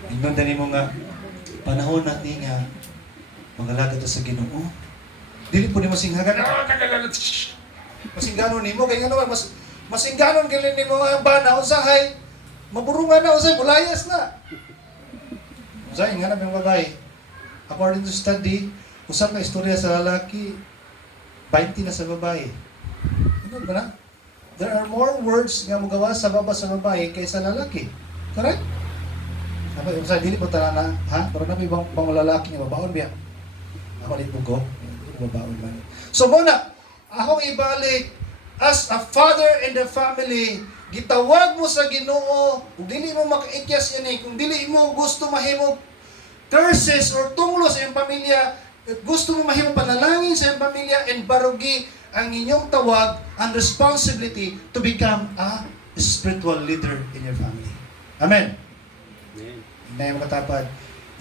Inundan mo nga, panahon natin nga, mangalagad sa Ginoo. Dili po ni masinghagan. Masingganon nimo kay nga naman masingganon kay nimo ang bana usahay. Maburungan na usahay mulayas na. Usahay nga na yung babae. According to study, usap ka istorya sa lalaki 20 na sa babae. Ano ba na? There are more words nga magawa sa babae kaysa lalaki. Correct? Apa yung usahay dili po tanana, ha? Pero na ibang lalaki nga babaon biya. Ako ulit ko. Babaon man. So muna, akong ibalik as a father in the family, gitawag mo sa Ginoo, kung dili mo makaikyas yan kung dili mo gusto mahimo curses or tunglo sa iyong pamilya, gusto mo mahimo panalangin sa iyong pamilya and barugi ang inyong tawag and responsibility to become a spiritual leader in your family. Amen. Amen. Hindi mo katapad.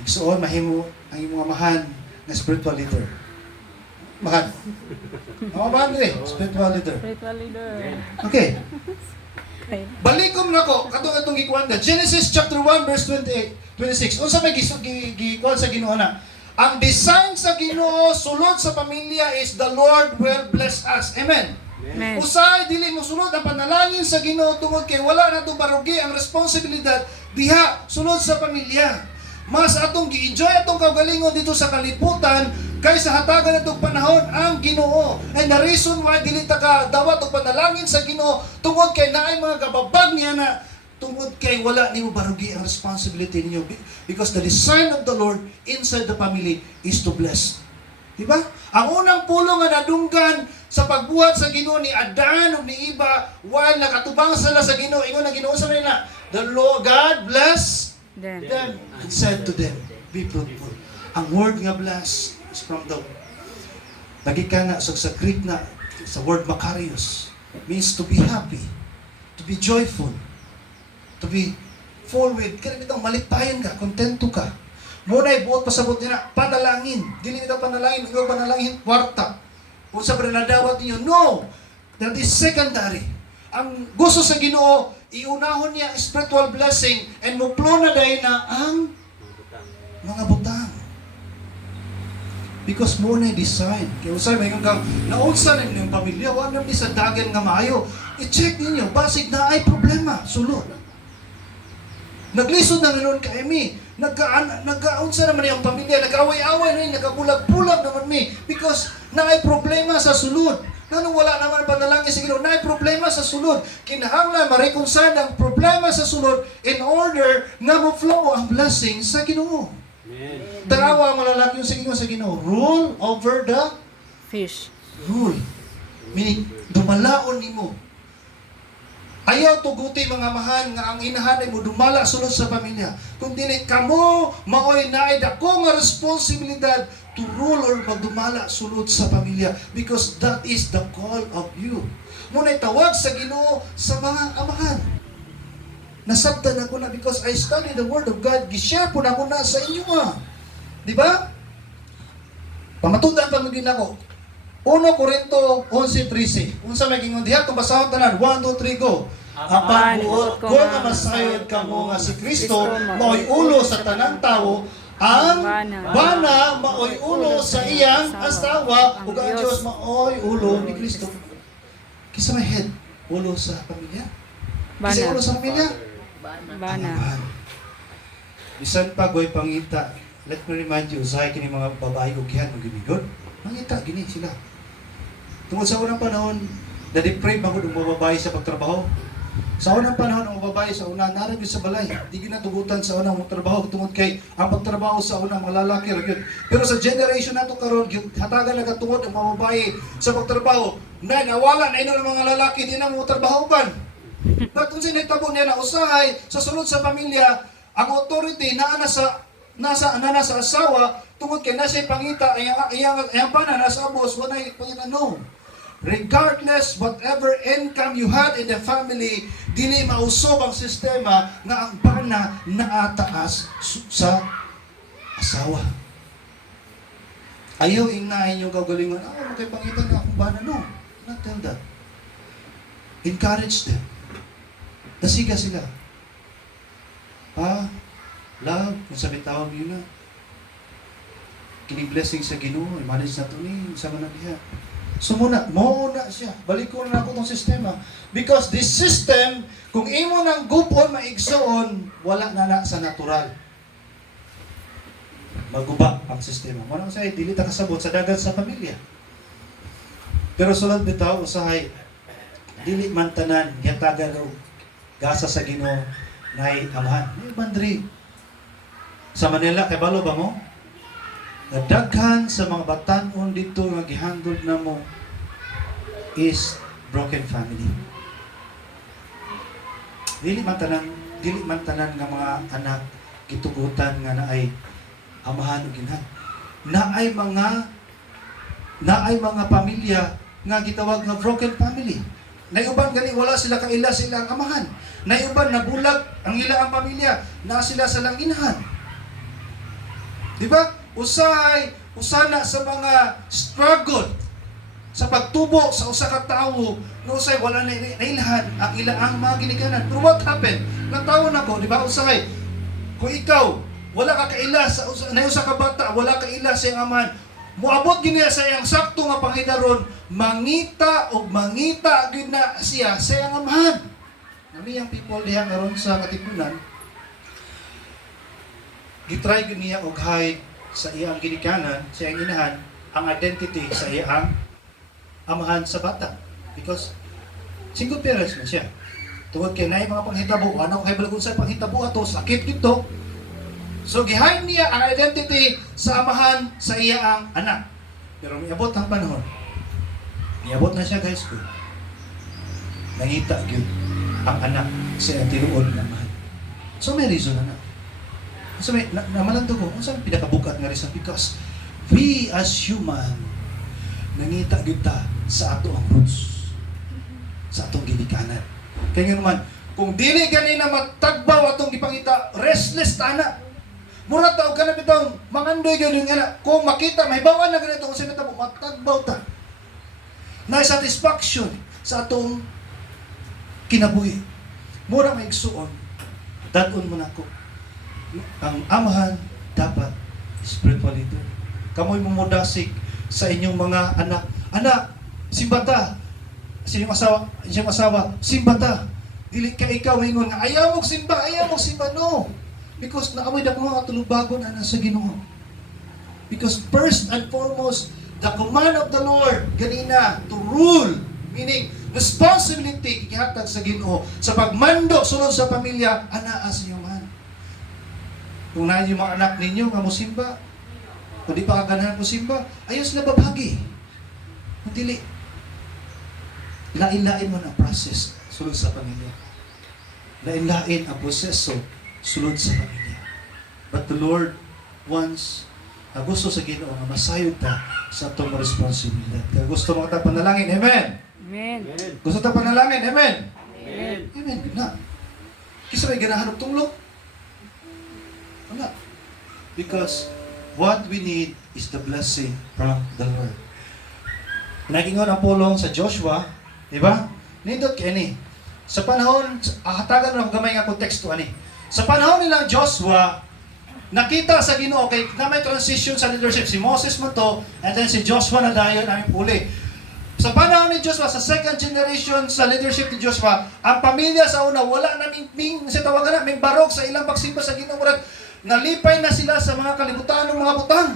Igsuon, mahimo ang iyong amahan na spiritual leader. Mahal. Mga mahal din spiritual leader. Spiritual leader. Okay. Okay. Balikom na ko, katong gikuan na. Genesis chapter 1 verse 28, 26. Unsa may gikuan sa Ginoo na? Ang design sa Ginoo sulod sa pamilya is the Lord will bless us. Amen. Amen. Usay dili mo sulod ang panalangin sa Ginoo tungod kay wala na to barugi ang responsibilidad diha sulod sa pamilya. Mas atong gi-enjoy atong kaugalingon dito sa kalibutan kaysa hatagan atong panahon ang Ginoo. And the reason why dili ta ka dawat og panalangin sa Ginoo tungod kay naay mga kababag niya na tungod kay wala nimo barugi ang responsibility ninyo because the design of the Lord inside the family is to bless. Diba? Ang unang pulong nga nadunggan sa pagbuhat sa Ginoo ni Adan ug ni Eva while nakatubang sila sa Ginoo, ingon ang Ginoo sa nila, the Lord God bless Then. them and said to them, be fruitful. Ang word nga bless is from the nagikana sa Greek na sa word makarios means to be happy, to be joyful, to be full with, kaya bitang malipayan ka, kontento ka. Muna ibuot pasabot nila, panalangin. Dili nito panalangin, ikaw panalangin, kwarta. Kung sa nadawat niyo, no! That is secondary. Ang gusto sa Ginoo, iunahon niya spiritual blessing and muplo na dahil na ang mga butang. Because mo na design. Kaya usay may kang naunsa na yung pamilya, wala naman sa dagan nga maayo. I-check ninyo, basig na ay problema, sulod. Naglisod na noon ka Emi. Nagkaunsa naman yung pamilya, nag-away-away na yun, nagkabulag-bulag naman mi. Because naay problema sa sulod. Nanong wala naman panalangin sa Ginoo, naay problema sa sulod. Kinahanglan ma-reconcile ang problema sa sulod in order na mo-flow ang blessing sa Ginoo. Amen. Tarawa ang malalaki yung sa Ginoo. Rule over the Fish. rule. Meaning, dumalaon nimo. Ayaw tuguti mga mahan nga ang inahan ay mo dumala sulod sa pamilya. Kung dili kamo maoy naay dako nga responsibilidad to rule or magdumala sulod sa pamilya because that is the call of you. Muna'y tawag sa Ginoo sa mga amahan. Nasabtan ako na because I study the Word of God. Gishare po na ako na sa inyo Di ba? Pamatudan pa magin ako. 1 Corinto 11:13. Unsa may gingon diha itong basahon tanan? 1, 2, 3, go. Apan buot ko nga masayod kamo nga si Kristo maoy ulo sa tanang tawo ang bana maoy ulo sa iyang asawa ug ang Dios maoy ulo ni Kristo. Kisa may head ulo sa pamilya? Kisa ulo sa pamilya? Bana. Bisan pa goy pangita. Let me remind you, usahay kini mga babae ug gihan ug gimigod. Mangita gini sila. Tungod sa unang panahon, na-deprave man gud ang mga babae sa pagtrabaho. Sa unang panahon, ang mga babae sa una, naragod sa balay. Di ginatugutan sa unang trabaho tungod kay ang pagtrabaho sa unang mga lalaki ragyod. Pero sa generation nato karon, hatagan na katungod ang mga babae sa pagtrabaho. Na nawala na ino ng mga lalaki di na mo trabahoban. But kung sinitabo niya na usahay sa sulod sa pamilya, ang authority naa na sa nasa asawa tungod kay nasa pangita ayang pana nasa boss wala pangita no. Regardless whatever income you had in the family, dili mausob ang sistema nga ang pana naataas sa asawa. Ayaw ingnahin yung kagalingon, kay pangita na akong bana, no. Not tell that. Encourage them. Nasiga sila. Love, kung sabi tawag yun na. Kining blessing sa Ginoo, i-manage na ito ni, sama na diha. So muna siya. Balik ko na ako itong sistema. Because this system, kung imo ng gupon, maigsoon, wala na sa natural. Maguba ang sistema. Wala ko sa'yo, dili ta kasabot sa dagat sa pamilya. Pero sulod bitaw, usahay, dili man tanan, yatagan o gasa sa Ginoo, na'y amahan. May bandri. Sa Manila, kay balo ba mo? Nadaghan sa mga batanon dito nga gihandle na mo is broken family. Dili man tanan nga mga anak gitugutan nga naay amahan ug ginhan. Naay mga pamilya nga gitawag nga broken family. Naiuban gani wala sila kaila sila ang amahan. Naiuban nabulag ang ilang pamilya na sila sa langinhan. Di ba? Usana sa mga struggle sa pagtubo sa usa ka tawo, no usay wala na nailhan ang ilang mga ginikanan. Pero what happened? Natawo na ko, di ba? Usay, kung ikaw wala ka kaila sa usa ka bata, wala ka ila sa iyang amahan, muabot gini sa iyang sakto nga pangidaron, mangita gyud na siya sa iyang amahan. Nami ang people diha karon sa Katipunan, gitry gyud niya og hide sa iyang ginikanan, sa iyang inahan, ang identity sa iyang amahan sa bata. Because single parents man siya. Tungod kay naay mga panghitabo, ano kay balagon sa panghitabo ato, sakit gito. So gihide niya ang identity sa amahan sa iyang anak. Pero miabot ang panahon. Miabot na siya high school. Nangita gyud ang anak sa iyang tinuod na amahan. So may reason na. So may naman ko, kung saan pinakabukat nga reason? Because we as human, nangita kita sa ato ang roots. Sa atong ginikanan. Kaya nga naman, kung dili ganina matagbaw atong gipangita, restless ta na. Mura taog ka na bitong mangandoy gyud nga na. Kung makita may bawaan na ganito kung sino ta matagbaw ta. Na satisfaction sa atong kinabuhi. Mura may igsuon. Dadon mo nako. Ang amahan dapat spiritual leader. Kamoy mumudasig sa inyong mga anak. Anak, simbata. Sa inyong asawa, simbata. Dili ka ikaw ingon nga ayaw mo simba, no. Because naamoy na ko nga tulubagon na sa Ginoo. Because first and foremost, the command of the Lord ganina to rule, meaning responsibility gihatag sa Ginoo sa pagmando sulod sa pamilya anaa sa iyong man. Kung na yung mga anak ninyo nga mosimba, kung di pa kaganahan mo simba, ayos na babagi. Kung dili, lain-lain mo na process sulod sa pamilya. Lain-lain ang proseso sulod sa pamilya. But the Lord wants, gusto sa Ginoo nga masayod ta sa itong responsibilidad. Kaya gusto mo kita panalangin, amen? Amen. Amen. Gusto ta panalangin, amen? Amen. Amen, good na. Kisa may ganahan ng tunglo? Wala. Because what we need is the blessing from the Lord. Nagingon ang pulong sa Joshua, di ba? Nindot kay ni. Sa panahon, hatagan ng gamay nga konteksto ani. Sa panahon nila Joshua, nakita sa Ginoo kay na may transition sa leadership si Moses man to, and then si Joshua na dayon aming puli. Sa panahon ni Joshua, sa second generation sa leadership ni Joshua, ang pamilya sa una wala na ming sa tawagan na may barog sa ilang pagsimba sa Ginoo, murag nalipay na sila sa mga kalibutan ng mga butang.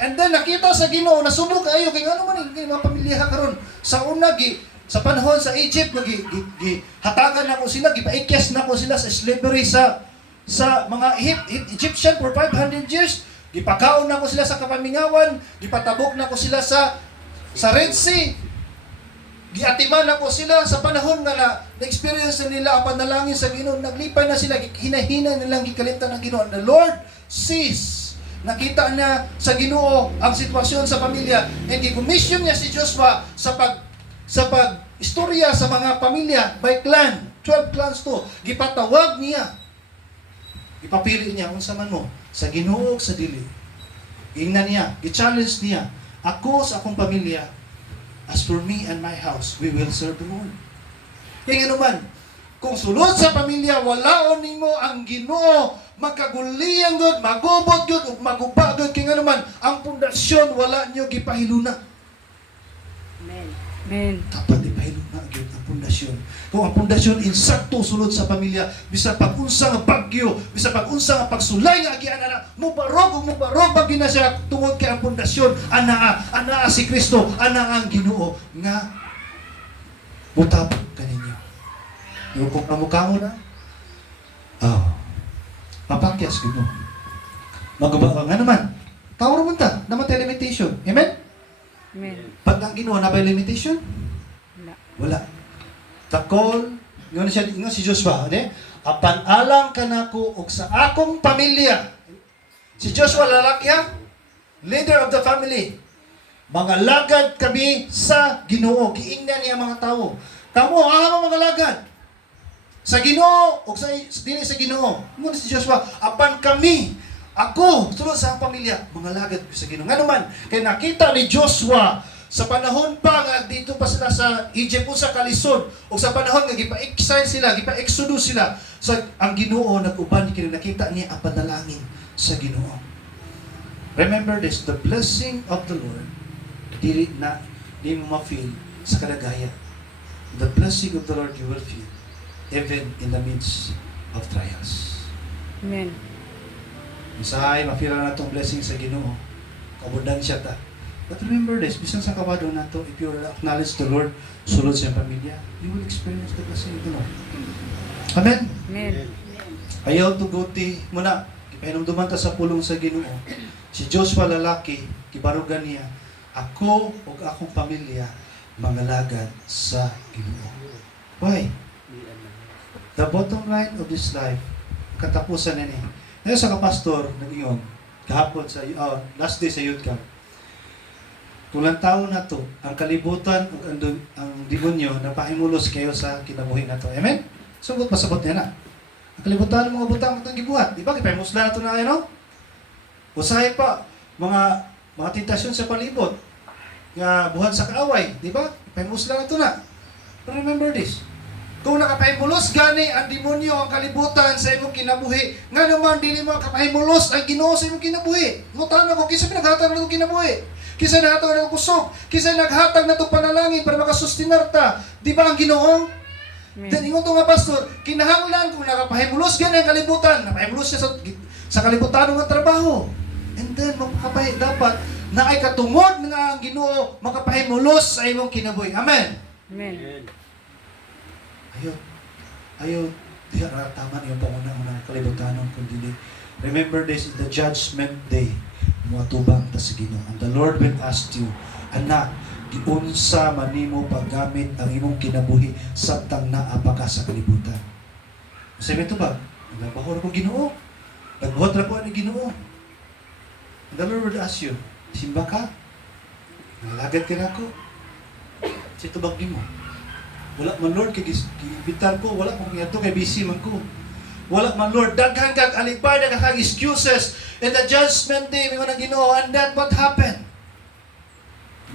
And then nakita sa Ginoo nasubok kayo kay ano man yung mga pamilya karon. Sa una sa panahon sa Egypt hatagan na ko sila, gipaikyas na ko sila sa slavery sa mga Egyptian for 500 years. Gipakaon na ko sila sa kapamingawan, gipatabok na ko sila sa Red Sea. Giatiman na ko sila sa panahon nga na-experience na nila ang panalangin sa Ginoo, naglipay na sila, hinahina nilang gikalimtan ng Ginoo. The Lord sees, nakita na sa Ginoo ang sitwasyon sa pamilya, and gi-commission niya si Joshua sa pag-istorya sa mga pamilya by clan, 12 clans to. Gipatawag niya, ipapili niya kung sa man mo, sa Ginoo sa dili. Ingnan niya, i-challenge niya, ako sa akong pamilya, as for me and my house, we will serve the Lord. Kaya nga naman, kung sulod sa pamilya, walaon nimo ang Ginoo, magkaguliyang gud, magubot gud, ug maguba gud. Kaya nga naman, ang pundasyon, wala niyo gipahiluna. Amen. Amen. Dapat ipahiluna gud ang pundasyon. Kung ang pundasyon insakto sulod sa pamilya, bisa pag-unsa nga bagyo, bisa pag-unsa nga pagsulay nga agian ana, mubarog bagyo na siya tungod kay ang pundasyon anaa si Kristo, anaa ang Ginoo nga mutabog kaninyo. Yung kung kamukha mo na, mapakyas Ginoo. Magaba ka nga naman. Tawar mo ta, naman tayo limitation. Amen? Amen. Pag ang Ginoo na ba limitation? Wala. Wala. Takol, yun si Joshua, apan alang ka nako og sa akong pamilya. Si Joshua lalaki ha? Leader of the family. Mga lagad kami sa Ginoo. Giingnan niya mga tao. Kamo, mga lagad. Sa Ginoo, o dili sa Ginoo. Muna si Joshua, apan kami, ako, tulad sa ang pamilya, mga lagad sa Ginoo. Nga naman, kaya nakita ni Joshua, sa panahon pa nga dito pa sila sa Egypt o sa kalisod, o sa panahon nga gipa-exile sila, gipa-exodus sila, so ang Ginoo nag-uban kini nakita niya ang panalangin sa Ginoo. Remember this, the blessing of the Lord dili mo ma-feel sa kalagayan. The blessing of the Lord you will feel even in the midst of trials. Amen. Usahay ma-feel na itong blessing sa Ginoo. Kabudan siya ta. But remember this, bisan sa kabado na to, if you acknowledge the Lord, sulod sa pamilya, you will experience the blessing of the Lord. Amen? Amen. Ayaw tuguti muna, ipahinumduman ta sa pulong sa Ginoo. Si Joshua lalaki, kibarugan niya, ako o akong pamilya, mga lagad sa Ginoo. Why? The bottom line of this life, katapusan na niya, Ngayon sa kapastor, nag-ingon, kahapon sa last day sa youth camp, kung lang taon na to, ang kalibutan ug ang demonyo napahimulos kayo sa kinabuhi na to. Amen? Sugot pasabot niya na. Ang kalibutan ng mga butang itong gibuhat. Di ba? Kipahimusla na to na ano? Usahay pa, mga tentasyon sa palibot, nga buhat sa kaaway. Di ba? Kipahimusla na to na. But remember this. Kung nakapahimulos gani ang demonyo ang kalibutan sa imong kinabuhi, nga naman dili mo kapahimulos ang Ginoo sa imong kinabuhi. Mutan ako kinsa naghatag na kinabuhi. Kinsa naghatag na kusog, kinsa naghatag na panalangin para makasustinar ta. Di ba ang Ginoo? Then ingon to nga pastor, kinahanglan kung nakapahimulos gani ang kalibutan, napahimulos siya sa kalibutan ng trabaho. And then dapat na ay katungod nga ang Ginoo makapahimulos sa imong kinabuhi. Amen. Amen. Amen. Ayaw, di tama yung panguna-una kalibutanon kundi remember this is the judgment day. Muatubang ta sa Ginoo. And the Lord will ask you, anak, giunsa man nimo paggamit ang imong kinabuhi samtang naa pa ka sa kalibutan. Sabi ito ba? Nagabahor ko Ginoo. Nagbuhat ra ko ani Ginoo. And the Lord will ask you, simba ka? Nalagad ka na ko? Sa tubag nimo. Wala man Lord kay gibitar ko, wala man kay kay busy man ko. Wala man Lord, daghan kag alipay, daghan kag excuses in the judgment day mo na Ginoo, and that what happened?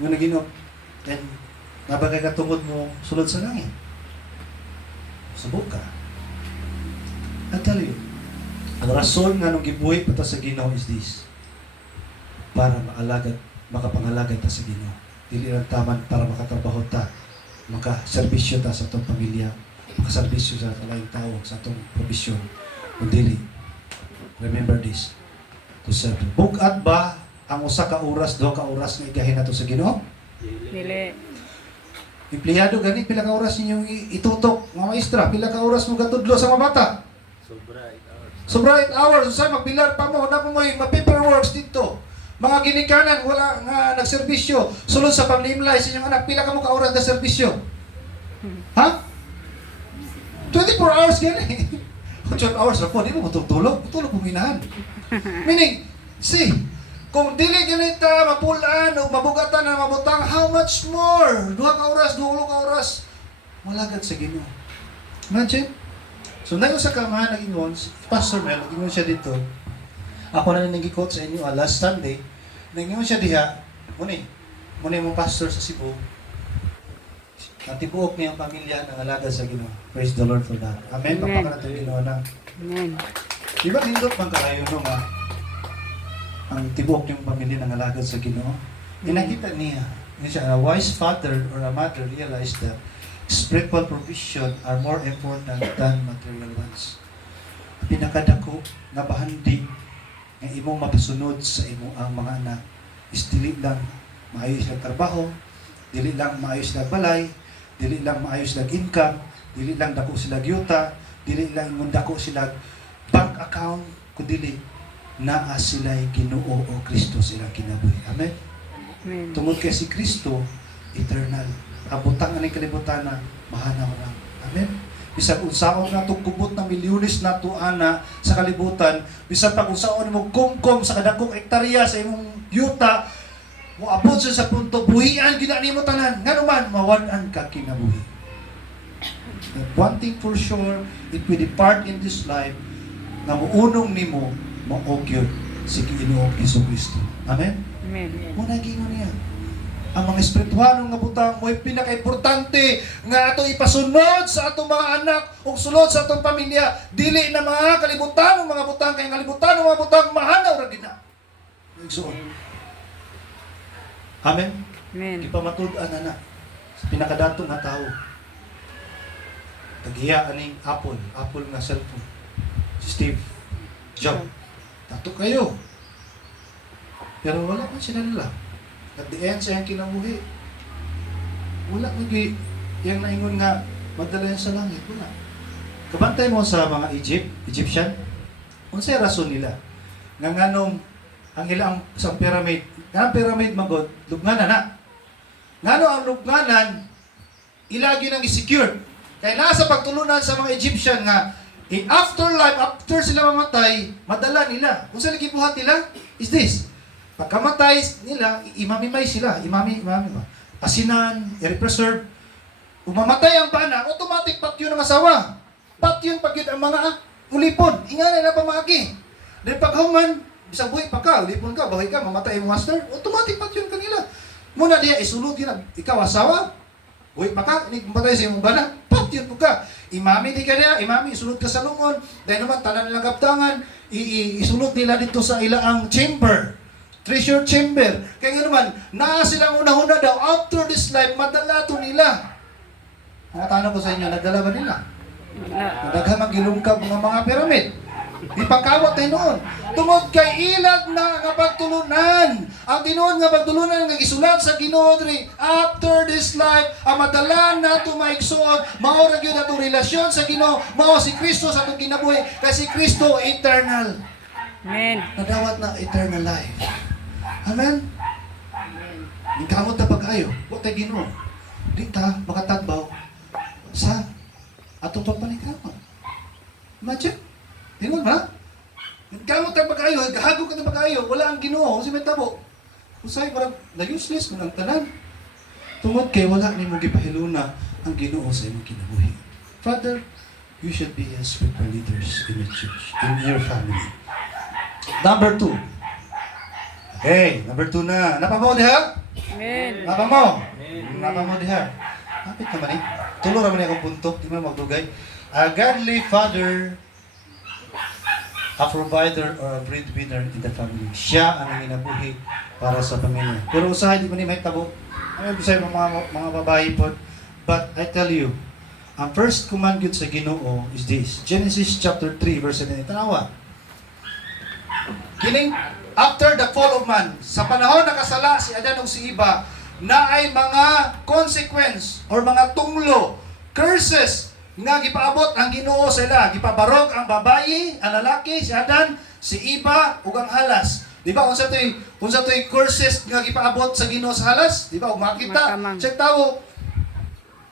Mo na Ginoo. And nabagay ka tungod mo sulod sa langit. Subok ka. I tell you, ang rason nga nung gibuhi pa ta sa Ginoo is this. Para makapangalagad ta sa Ginoo. Dili lang taman para makatrabaho ta, makaserbisyo ta sa atong pamilya, makaserbisyo sa laing tao, sa atong probisyon. Kundi, remember this, to serve. Bugat ba ang usa ka oras, 2 ka oras nga igahin nato sa Ginoo? Dili. Empleyado gani pila ka oras ninyong itutok, mga maestra, pila ka oras mo gatudlo sa mga bata? Sobra 8 hours. Sobra 8 hours, usay magbilar pa mo, na mo ma-paperworks dito. Mga ginikanan, wala nga nagserbisyo. Sulod sa pamlimlay sa inyong anak, pila ka mo ka oras na serbisyo? Ha? 24 hours gani. 12 hours na po, di mo matutulog. Tulog mo minahan. Meaning, see, kung dili ganita, mapulaan o mabugatan na mabutang, how much more? 2 ka oras, 2 ka oras. Malagad sa Ginoo. Imagine? So, na yung sa kamahan nag-ingon, Pastor Mel, nag-ingon siya dito. Ako na nag-quote sa inyo last Sunday. Nag-ingon siya diha, muna yung pastor sa Cebu. Natibuok niya ang pamilya ng alagad sa Ginoo. Praise the Lord for that. Amen. Amen. Papakanatong Ginoo na. Amen. Di ba nindot man kalayo no nga ang tibuok yung pamilya ng alagad sa Ginoo? Nakita niya a wise father or a mother realized that spiritual provision are more important than material ones. Pinakadako nga bahandi nga imong mapasunod sa imong ang mga anak is dili lang maayos lang trabaho, dili lang maayos lang balay, dili lang maayos lang income, dili lang dako sila yuta, dili lang imong dako sila bank account, kundi naa sila'y Ginoo o Kristo sila kinabuhi. Amen? Amen. Tungod kay si Kristo, eternal. Ang butang aning kalibutan na mahanaw lang. Amen? Bisag unsaon na itong kubot na milyones na tuana sa kalibutan, bisag pag unsaon mo kumkom sa kadakong ektarya sa imong yuta, moabot sa punto, buhian, ginani mo tanan. Nga naman, mawanan ka kinabuhi. But one thing for sure, if we depart in this life, na muunong nimo, ma-ogyod si Ginoong Jesucristo. Amen? Amen. Muna gingon niya. Ang mga espirituhanong nga butang mo ay pinaka-importante nga ato ipasunod sa atong mga anak o sulod sa atong pamilya. Dili na mga kalibutan ng mga butang kay kalibutan ng mga butang mahanaw ra gina. Igsoon. Amen. Amen. Ipamatud-an na sa pinakadato nga tao. Taghiya aning Apple nga cellphone. Si Steve Jobs. Tato kayo. Pero wala pa sila nila. At the end, sa iyang kinabuhi. Wala nagi yung naingon nga magdala yan sa langit. Wala. Kabantay mo sa mga Egyptian, unsay rason nila? Nga nganong ang ilang isang pyramid, nga pyramid magod, lugnanan na. Ngano ang lugnanan, ilagi nang i-secure. Kaya nasa pagtulunan sa mga Egyptian nga, In afterlife, after sila mamatay, madala nila. Kung saan gibuhat nila, is this. Pagkamatay nila, imamimay sila. Imami ba? Asinan, i-preserve. Umamatay ang bana, automatic pat yun ang asawa. Pat yun pag yun ang mga ulipon. Ingana na pamaki. Then paghuman, bisang buhay pa ka, ulipon ka, bahay ka, mamatay ang master, automatic pat yun kanila. Muna diya, isulod yun, ikaw asawa, buhay pa ka, mamatay sa iyong bana, pat yun po ka. Imami di ka niya, imami, isulod ka sa lungon, dahil naman, tanan nilang kaptangan, isulod nila dito sa ilaang chamber. Treasure chamber. Kaya nga naman, naa silang una-una daw, after this life, madala to nila. Ang tanong ko sa inyo, nagdala ba nila? Nadaghan magilungkab mga pyramid. Ipagkawat tayo noon. Tungod kay ilag na nga pagtulunan. Ang tinuod nga pagtulunan nga isulat sa Ginoo diri, after this life, ang madala na tumaigsuon, mao ra gyud atong relasyon sa Ginoo, mao si Kristo sa atong kinabuhi, kasi si Kristo eternal. Amen. Nadawat na eternal life. Amen. Ang kamot na pag-ayo, wa tay Ginoo. Di ta makatagbaw sa atong pagpaningkamot. Imagine. Tingnan mo na. Kamot na pag-ayo, hagog ka na pag-ayo, wala ang Ginoo, si Metabo. Usay parang na-useless kung ang tanan. Tungod kay wala ni mo gipahiluna ang Ginoo sa imong kinabuhi. Father, you should be as spiritual leaders in the church, in your family. Number 2. Okay, number 2 na. Napa mo diha? Amen. Napa mo? Napa mo diha? Kapit naman eh. Tulo naman akong punto. Di mo magdugay. A godly father, a provider or a breadwinner in the family. Siya ang ginabuhi para sa pamilya. Pero usahay di ba ni mahitabo? Ano bisay mga babae po? But I tell you, ang first command yun sa Ginoo is this. Genesis chapter 3 verse 9. Tanawa. Kining after the fall of man, sa panahon nakasala si Adan ug si Eva, na ay mga consequence or mga tunglo, curses nga gipaabot ang Ginoo sa ila. Gipabarog ang babayi, ang lalaki, si Adan, si Eva ug ang halas. Di ba unsa toy curses nga gipaabot sa Ginoo sa halas? Di ba ug makita Makamang. sa tawo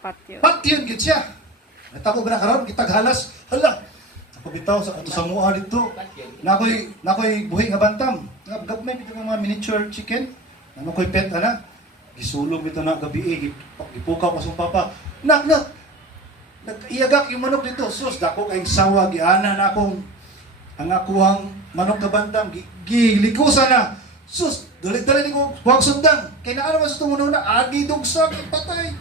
Patyo. patyon gid siya. Natabo ba na karon kitag halas? Hala. Ako bitaw sa ato sa mua dito. Nakoy buhi nga bantam. Gabmay bitaw nga mga miniature chicken. Nakoy pet ana. Gisulong bitaw na gabi gipukaw pa sung papa. Nak. Nag-iyagak yung manok dito. Sus, dako kayong sawa, giana na akong ang akuhang manok na bantam, gilikusan na. Sus, dali-dali ko, huwag sundan. Kaya na ano mas itong una, agi dugsag, patay.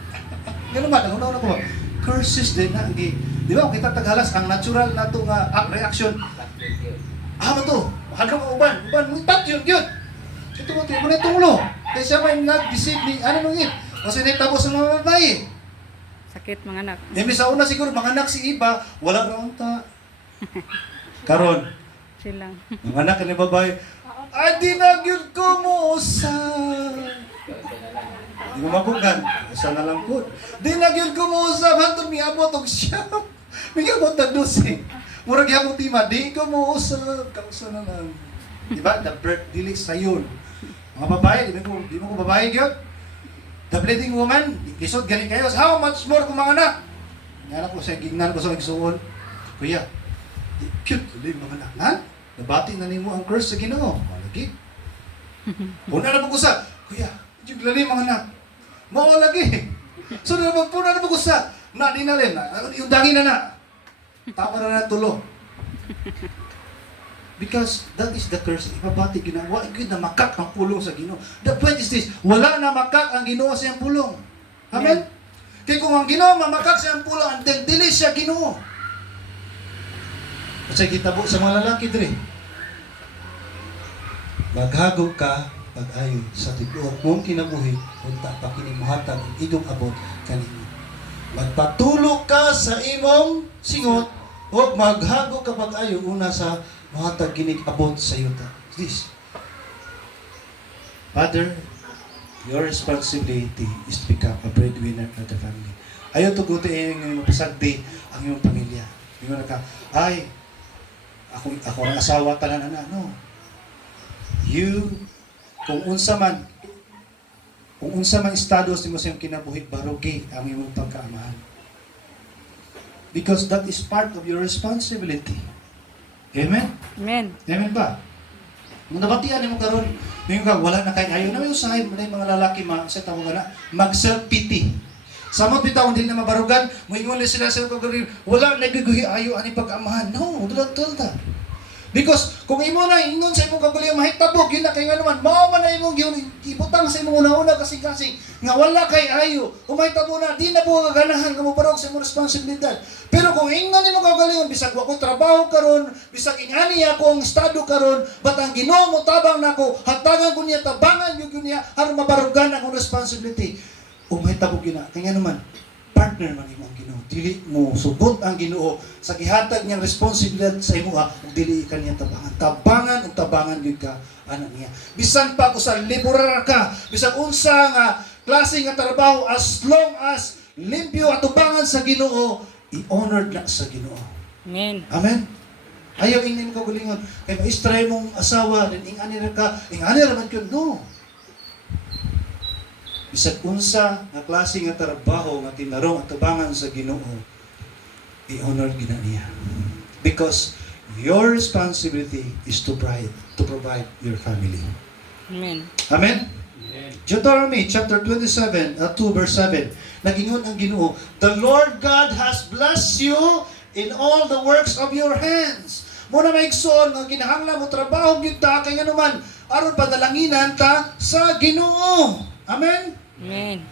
Ganun ba, ang una ko ba? Curses din na, di ba, kita taghalas, ang natural na itong reaction. Man to, mahadlong ang uban, mutat yun. Ito mo, ito mo na itong ulo. Kaya siya may nag-deceive ni, ano nung kasi nagtapos ng mga babae. Sakit mga anak. Demi sa una siguro, mga anak si Iba, wala na unta. Karon, Silang. mga anak ni babae, ay di na gyud ko mo usa. Di mo mabugan, usa na lang po. Di na gyud ko mo usa, hantod miabot og siya. Miabot na dosing. Murag gyapon tima, di ko mo usa, kausa na lang. Di ba? The birth dili sayon. Mga babae, di mo ko babae gyud. The bleeding woman, lisod galing kayo. How much more kung mga anak? Nga ko sa gignan ko sa igsuon. Kuya, cute, ulit mga anak. Ha? Nabati na nimo ang curse sa Ginoo. Malagi. Una na pag-usa. Kuya, yung lali mga anak. Mao lagi. So na magpuna na pag-usa. Na di na rin. Yung dangin na. Tama na tulo. Because that is the curse. Ibabati ginawa. Wala na makak ang pulong sa Ginoo. The point is this. Wala na makak ang Ginoo sa iyang pulong. Amen? Kaya kung ang Ginoo mamakak sa iyang pulong, until dili siya Ginoo. At sa kitabo sa mga lalaki diri. Maghagog ka pag-ayo sa tibuok mong kinabuhi unta pa kini mohatag ang idong abot kanimo. Magpatulog ka sa imong singot o maghagog ka pag-ayo una sa mohatag kinig abot sa yuta. This. Father, your responsibility is to become a breadwinner of the family. Ayaw to guti yung pasagdi ang iyong pamilya. Yung naka, ay, ako ang asawa tanan na, no. You, kung unsa man estado sa imong kinabuhi, barugi ang imong pagkaamahan. Because that is part of your responsibility. Amen? Amen. Amen ba? Kung nabatian mo karon, yung ka, wala na kayo ayaw na may usahay mo na yung mga lalaki, sa tawag na, mag-self-pity. Sa mga bitaw, hindi na mabarugan, moingon na sila sa kagaling, wala na biguhi ayaw ani pag-amahan. No, tulad ta. Because kung imo na ingon sa imong kagaling mahitabog, yun na kay nga naman, mao man na imong ibutang sa imong una-una kasi nga wala kay ayo. Umahitabo na, di na po ganahan kamo parog sa imong responsibilidad. Pero kung ingon nimo kagaling, bisag wa ko trabaho karon, bisag ingani ako ang estado karon, but ang Ginoo mo tabang nako, hatagan ko niya tabangan gyud niya aron mabarugan akong responsibility. Umahitabo gina, kay nga naman partner man imo ang Ginoo. Dili mo sugot ang Ginoo sa gihatag niyang responsibilidad sa imo ug dili ka niya tabangan. Tabangan ug tabangan gyud ka anak niya. Bisan pa ko sa laborer ka, bisan unsa nga klase nga trabaho, as long as limpyo at tubangan sa Ginoo, i-honored na sa Ginoo. Amen. Amen. Ayaw ingin mo kagulingon. Kaya maistray mong asawa, then ingani ra ka, ingani ra man yun. No. Bisag unsa nga klase nga trabaho nga tinarong at tubangan sa Ginoo, i-honor gina niya. Because your responsibility is to provide your family. Amen. Amen? Amen. Deuteronomy chapter 27, 2 verse 7. Nagingon ang Ginoo, the Lord God has blessed you in all the works of your hands. Muna maigsoon nga kinahanglan mo trabaho gyud ta kay nganuman aron padalanginan ta sa Ginoo. Amen. Amen.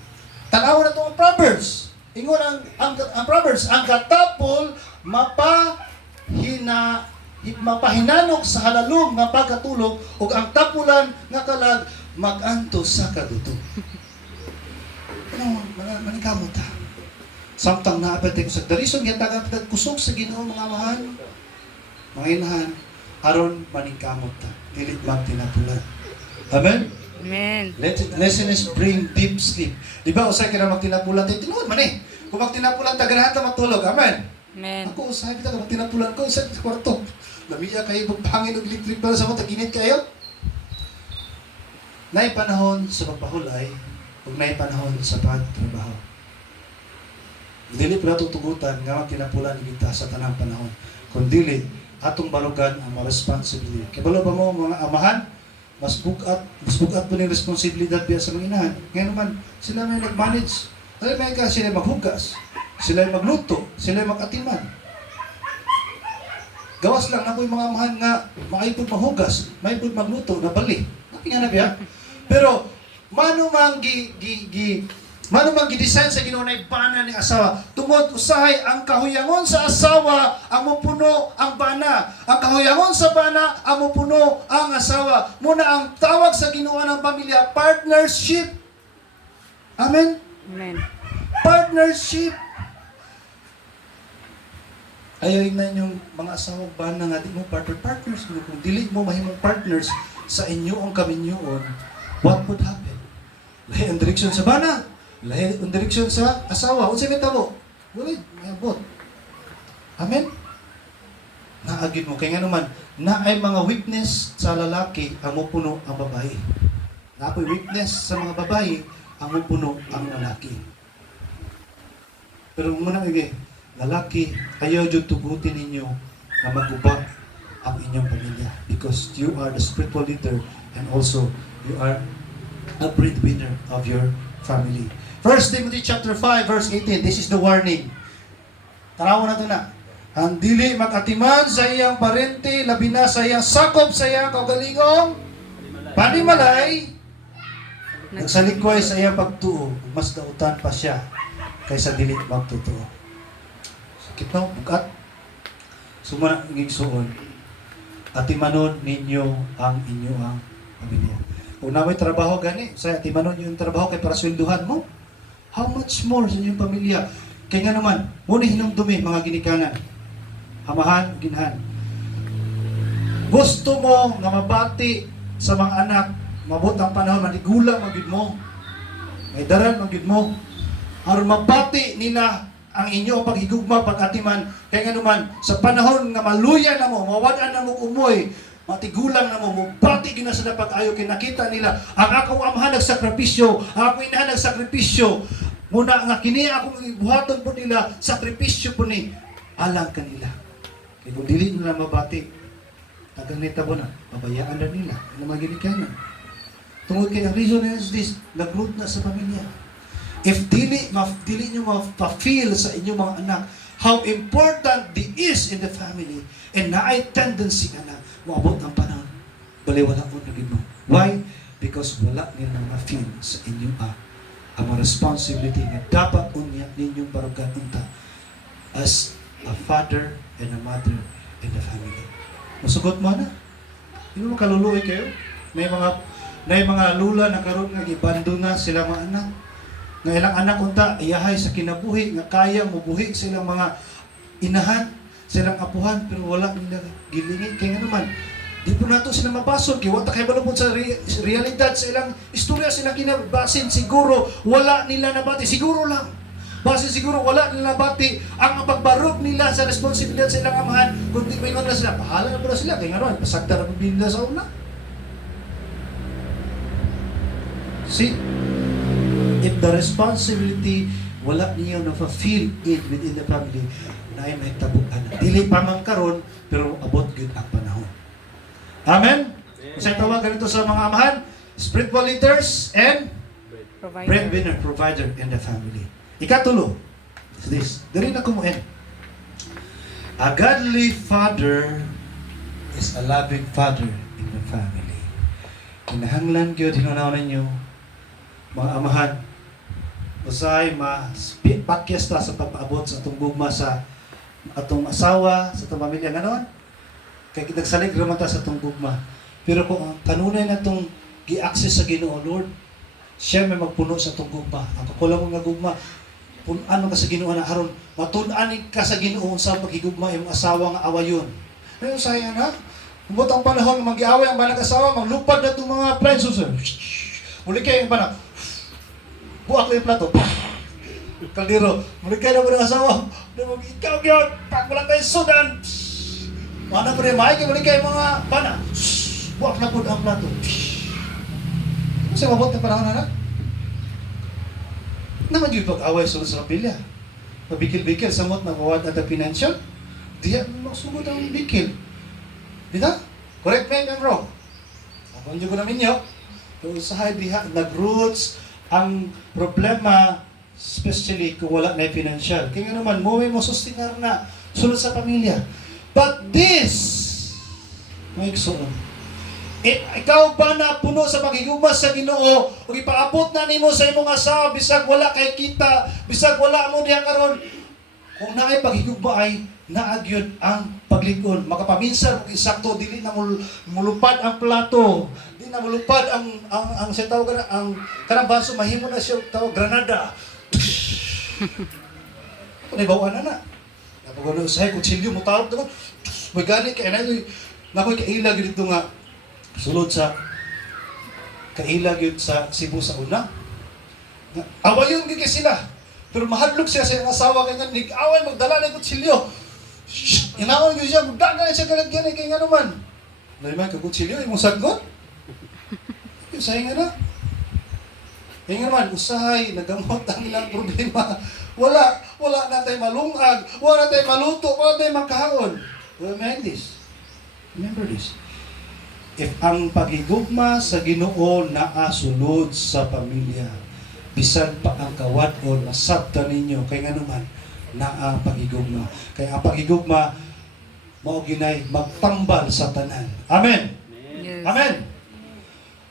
Tanaw na itong Proverbs. Ingon ang Proverbs, ang katapol mapahinanok sa halalom nga pagkatulog ug ang tapulan nga kalag maganto sa kaduto. Ano, manikamot ta. Samtang naapatay ko sa darison, yatagan kusog sa Ginoo mga amahan. Mga inahan, aron maningkamot ta. Dili magtinapulan. Amen? Amen. Laziness bring deep sleep. Di ba, usay ka na magtinapulan tayo, tinuod man eh. Kung magtinapulan ta, ganahan ta matulog. Amen? Amen. Ako, usay kita, kung magtinapulan ko, usay sa kwarto. Lamiya kayo, magpangin og electric para sa mga taginit kayo. Naay panahon sa pagpahulay, ug naay panahon sa pagtrabaho. Dili pala tutugutan nga magtinapulan kita sa tanang panahon. Kung dili, atong balugan ang mga responsibility. Kibalo ba mo mga amahan? Mas bugat po ng responsibilidad biya sa mga inahan. Ngayon naman, sila may nag-manage. Ay, may ka, sila maghugas. Sila magluto. Sila mag-atiman. Gawas lang na po yung mga amahan nga maipod maghugas, maipod magluto, nabali. Napinga na biya. Pero, mano mang gi-design sa Ginoo na ibana ni asawa. Tungod usahay ang kahuyangon sa asawa ang mupuno ang bana. Ang kahuyangon sa bana ang mupuno ang asawa. Muna ang tawag sa Ginoo ng pamilya, partnership. Amen? Amen. Partnership. Ayaw na yung mga asawa bana nga di mo partners. Kung dili mo mahimong partners sa inyo ang kaminyoon, what would happen? Lahi ang direksyon sa bana. Lahi ang direksyon sa asawa. Unsay may tabo? Wala, may abot. Amen? Naagid mo. Kaya nga naman, na ay mga weakness sa lalaki ang mupuno ang babae. Na ako'y weakness sa mga babae ang mupuno ang lalaki. Pero muna lalaki, ayaw dyan tugutin ninyo na maguba ang inyong pamilya. Because you are the spiritual leader and also you are a breadwinner of your family. 1 Timothy chapter 5 verse 18. This is the warning. Tarawa na ito na. Ang dili magatiman sa iyang parente, labi na sa iyang sakop sa iyang kaugalingong panimalay, nagsalikway sa iyang pagtuo, mas dautan pa siya kaysa dili magtutuo. Sakit no? Bukat. Sumana ng igsuon. Atimanon ninyo ang inyong pamilya. Kung na may trabaho gani, sa atimanon yung trabaho kay para swelduhan mo, how much more sa inyong pamilya? Kaya nga naman, muna hinumdumi mga ginikanan. Amahan, ginhan. Gusto mo nga mabati sa mga anak, mabot ang panahon, manigula magid mo. May daran magid mo. Aron mabati nila ang inyong paghigugma, pag-atiman. Kaya nga naman, sa panahon nga maluya na mo, mawadan na mo umoy, matigulang na mo, mubati gina sa pag-ayo, kinakita nila, ang akong amahan nagsakripisyo, ang akong inahan nagsakripisyo, muna nga kini akong buhaton po nila, sakripisyo po ni, alang kanila. Kaya kung dili nila mabati, taganita mo na, babayaan na nila. Ano mga ginikanan? Tungod kay ang reason is this, nag-root na sa pamilya. If dili nyo ma-feel sa inyong mga anak how important it is in the family and naay tendency ka na maabot ang panahon, baliwala mo na mo. Why? Because wala nila ma-feel sa inyong ang mga responsibility na dapat unya ninyong barugan unta as a father and a mother in the family. Masugot mo na. Hindi mo kaluluoy kayo. May mga lula na karon nga gibando na sila mga anak. Nga ilang anak unta iyahay sa kinabuhi nga kaya mubuhi silang mga inahan, silang apuhan pero wala nila gilingi kay nga naman. Di po nato sila mabasod kay wata kay balupod sa realidad sa ilang istorya silang kinabasin siguro wala nila nabati siguro lang. Basin siguro wala nila nabati ang pagbarog nila sa responsibilidad sa ilang amahan kundi may na sila bahala na po na sila kay nga naman pasagda na po nila sa una. See? If the responsibility wala niyo na feel it within the family, na ay may tabuan. Dili pa man karon pero abot gyud ang panahon. Amen? Kasi tawagan ito sa mga amahan, spiritual leaders and breadwinner, provider in the family. Ikatulo, is this. Dari na kumuin. A godly father is a loving father in the family. Kinahanglan gyud hinunaw ninyo mga amahan usahay pakyas ta sa pag-abot sa atong gugma sa atong asawa, sa atong pamilya ganon. Kay nagsalig raman ta sa atong gugma. Pero kung ang kanunay na itong gi-access sa Ginoo Lord, siya may magpuno sa atong gugma. Ang kakulang nga gugma, punan ka sa Ginoo na haron matun-anin ka sa Ginoo sa paghigugma imong asawa nga awayon. Ano sayang ha? Umot ang panahon mag-iaway ang banag asawa, maglupad na itong mga appliances. Muli kayo yung banag. Buak ko yung plato. Kaldero. Muli kayo na mo ng asawa. Ikaw yun. Pakulang kayo sudan. Mana pa rin maay. Muli kayo mga bana. Buak na po ang plato. Kasi mabot na panahon na. Naman yung pag-away sunod sa kapilya. Mabikil-bikil. Samot na mawad at ang financial. Diyan magsugod ang bikil. Dita? Correct me if I'm wrong. Ako hindi ko namin nyo. Pero usahay diha, nag-roots ang problema, especially kung wala na financial. Kaya nga naman, mo sustinar na sunod sa pamilya. But this, may igsoon, ikaw ba na puno sa paghigumas sa Ginoo o ipaabot na nimo sa imong asawa bisag wala kay kita, bisag wala mo diha karon, kung naay paghigugma ay naagyod ang paglingon. Makapaminsan kung isakto dili na mulupad ang plato, di na mulupad ang sa tawag na ang kanang baso mahimo na siya tawag granada. Kung ibawaan na. Napagano sa kutsilyo mo tawag daw. May gani kay na nakoy kailag dito nga sulod sa kailag yun sa Cebu sa una. Awayon gid kay sila. Pero mahadlok siya sa iyang asawa kay nga nig-away magdala ng kutsilyo. Inawan ko siya, magdagan siya kalagyan kay nga naman. Nalimay ka kutsilyo, imong sagot? Yung sayang nga na. Kaya nga naman, usahay, nagamot ang ilang problema. Wala na tayo malungag, wala na tayo maluto, wala na tayo magkahon. Remember this. Remember this. If ang paghigugma sa Ginoo naasulod sa pamilya, bisan pa ang kawat-on, masabta ninyo, kaya nga naman, na ang paghigugma. Kaya ang paghigugma, mao ginay magtambal sa tanan. Amen? Yes. Amen?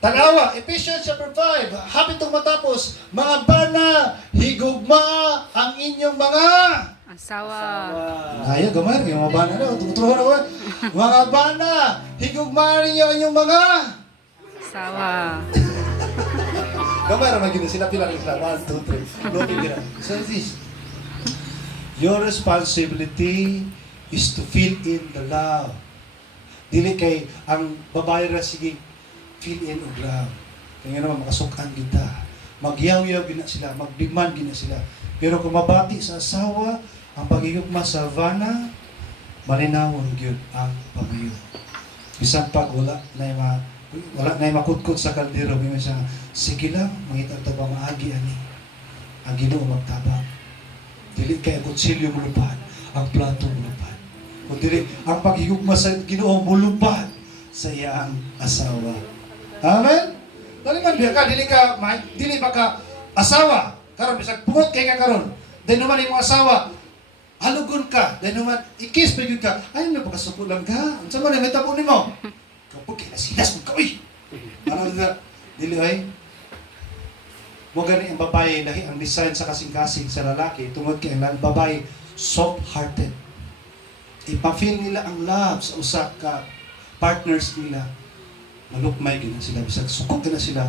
Tanawa, Ephesians chapter 5, hapit itong matapos, mga bana, higugma ang inyong mga Asawa. Ayaw, gamay, yung mga bana na, tumuturuhan ako. Mga bana, higugma ninyo ang inyong mga Asawa. gamay, ramay gina sila pilang isla. 1, 2, 3. Looking gina. So this, your responsibility is to fill in the love. Dili kay ang babae ra sige fill in og love. Kaya naman makasukan kita. Magyaw-yaw gina sila, magdemand gina sila. Pero kung mabati sa asawa, ang pagigugma sa Havana, malinawon gyud ang pamayo. Bisan pag wala na makutkot sa kaldero, may siya, sige lang, mangita ito ba maagi ani. Ang Ginoo magtabang. Dili kay kutsilyo mo lupahan. ang plato mulupad. Kung dili ang paghigugma sa Ginoo mulupad sa iyang asawa. Amen. Dali man ka dili ba ka asawa karon bisag pungot kay ka karon. Dahil naman imong asawa halugon ka, dahil naman ikis pa gyud ka. Ay na pagkasuko lang ka. Unsa man may tabo nimo? Kapag kinasilas mo ka, uy! Ano na, dili ay? Mo gani ang babae, lahi ang design sa kasing-kasing sa lalaki, tungod kay ang babae, soft-hearted. Ipa-feel nila ang love sa usa ka partners nila. Malukmay gina sila, bisag sukog na sila,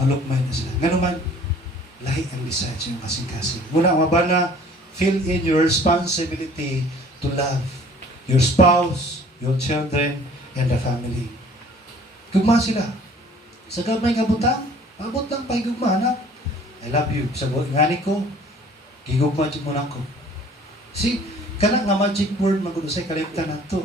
malukmay na sila. Nga naman, lahi ang design sa iyong kasing-kasing. Muna, mabana, feel in your responsibility to love your spouse, your children, and the family. Gugma sila. Sa gamay nga butang, abot lang pa gugma, anak. I love you. Sa ngani ko, gigugma dyan mo lang ko. See, kana nga magic word magudusay kalimtan na to.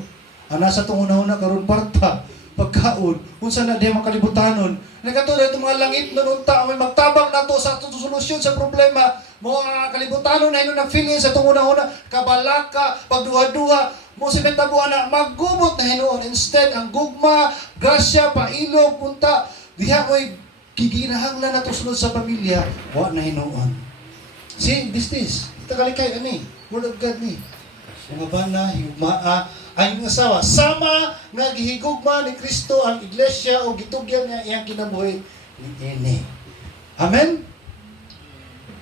Ang nasa itong una-una karon parta, pagkaon, kung saan na di makalibutanon. Nagkatulad itong mga langit na nunta, may magtabang na to sa solusyon sa problema. Mga kalibutanon na yun na feeling sa itong una-una, kabalaka, pagduha-duha, mo si Bentabuan na maggubot na hinuon. Instead, ang gugma, grasya, pailog, punta, diha mo'y giginahanglan na to sunod sa pamilya, wa na hinuon. See, this. Tagalikay, ani, word of God ni. Mga bana, higugmaa, ang asawa, sama nga gihigugma ni Kristo ang iglesia o gitugyan niya iyang kinabuhi ni Ene. Amen?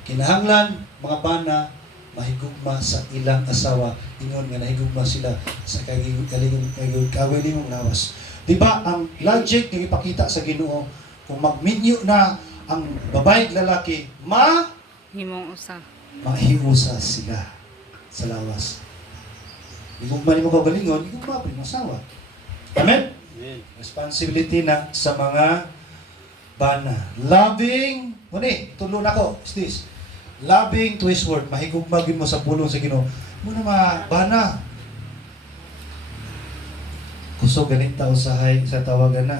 Kinahanglan, mga bana, mahigugma sa ilang asawa. Ingon nga nahigugma sila sa kawin nimong lawas. Diba, ang logic nga ipakita sa Ginoo, kung magminyo na ang babae at lalaki, Himong usa. mahiusa sila sa lawas. Higugma nimo kaugalingon, higugma pa yung asawa. Amen? Amen. Responsibility na sa mga bana. Loving, tulo na ko, is this. Loving to His word, mahigugmagin mo sa pulong sa Ginoo. Muna mga bana. Kusog ganit tao sa tawagan na.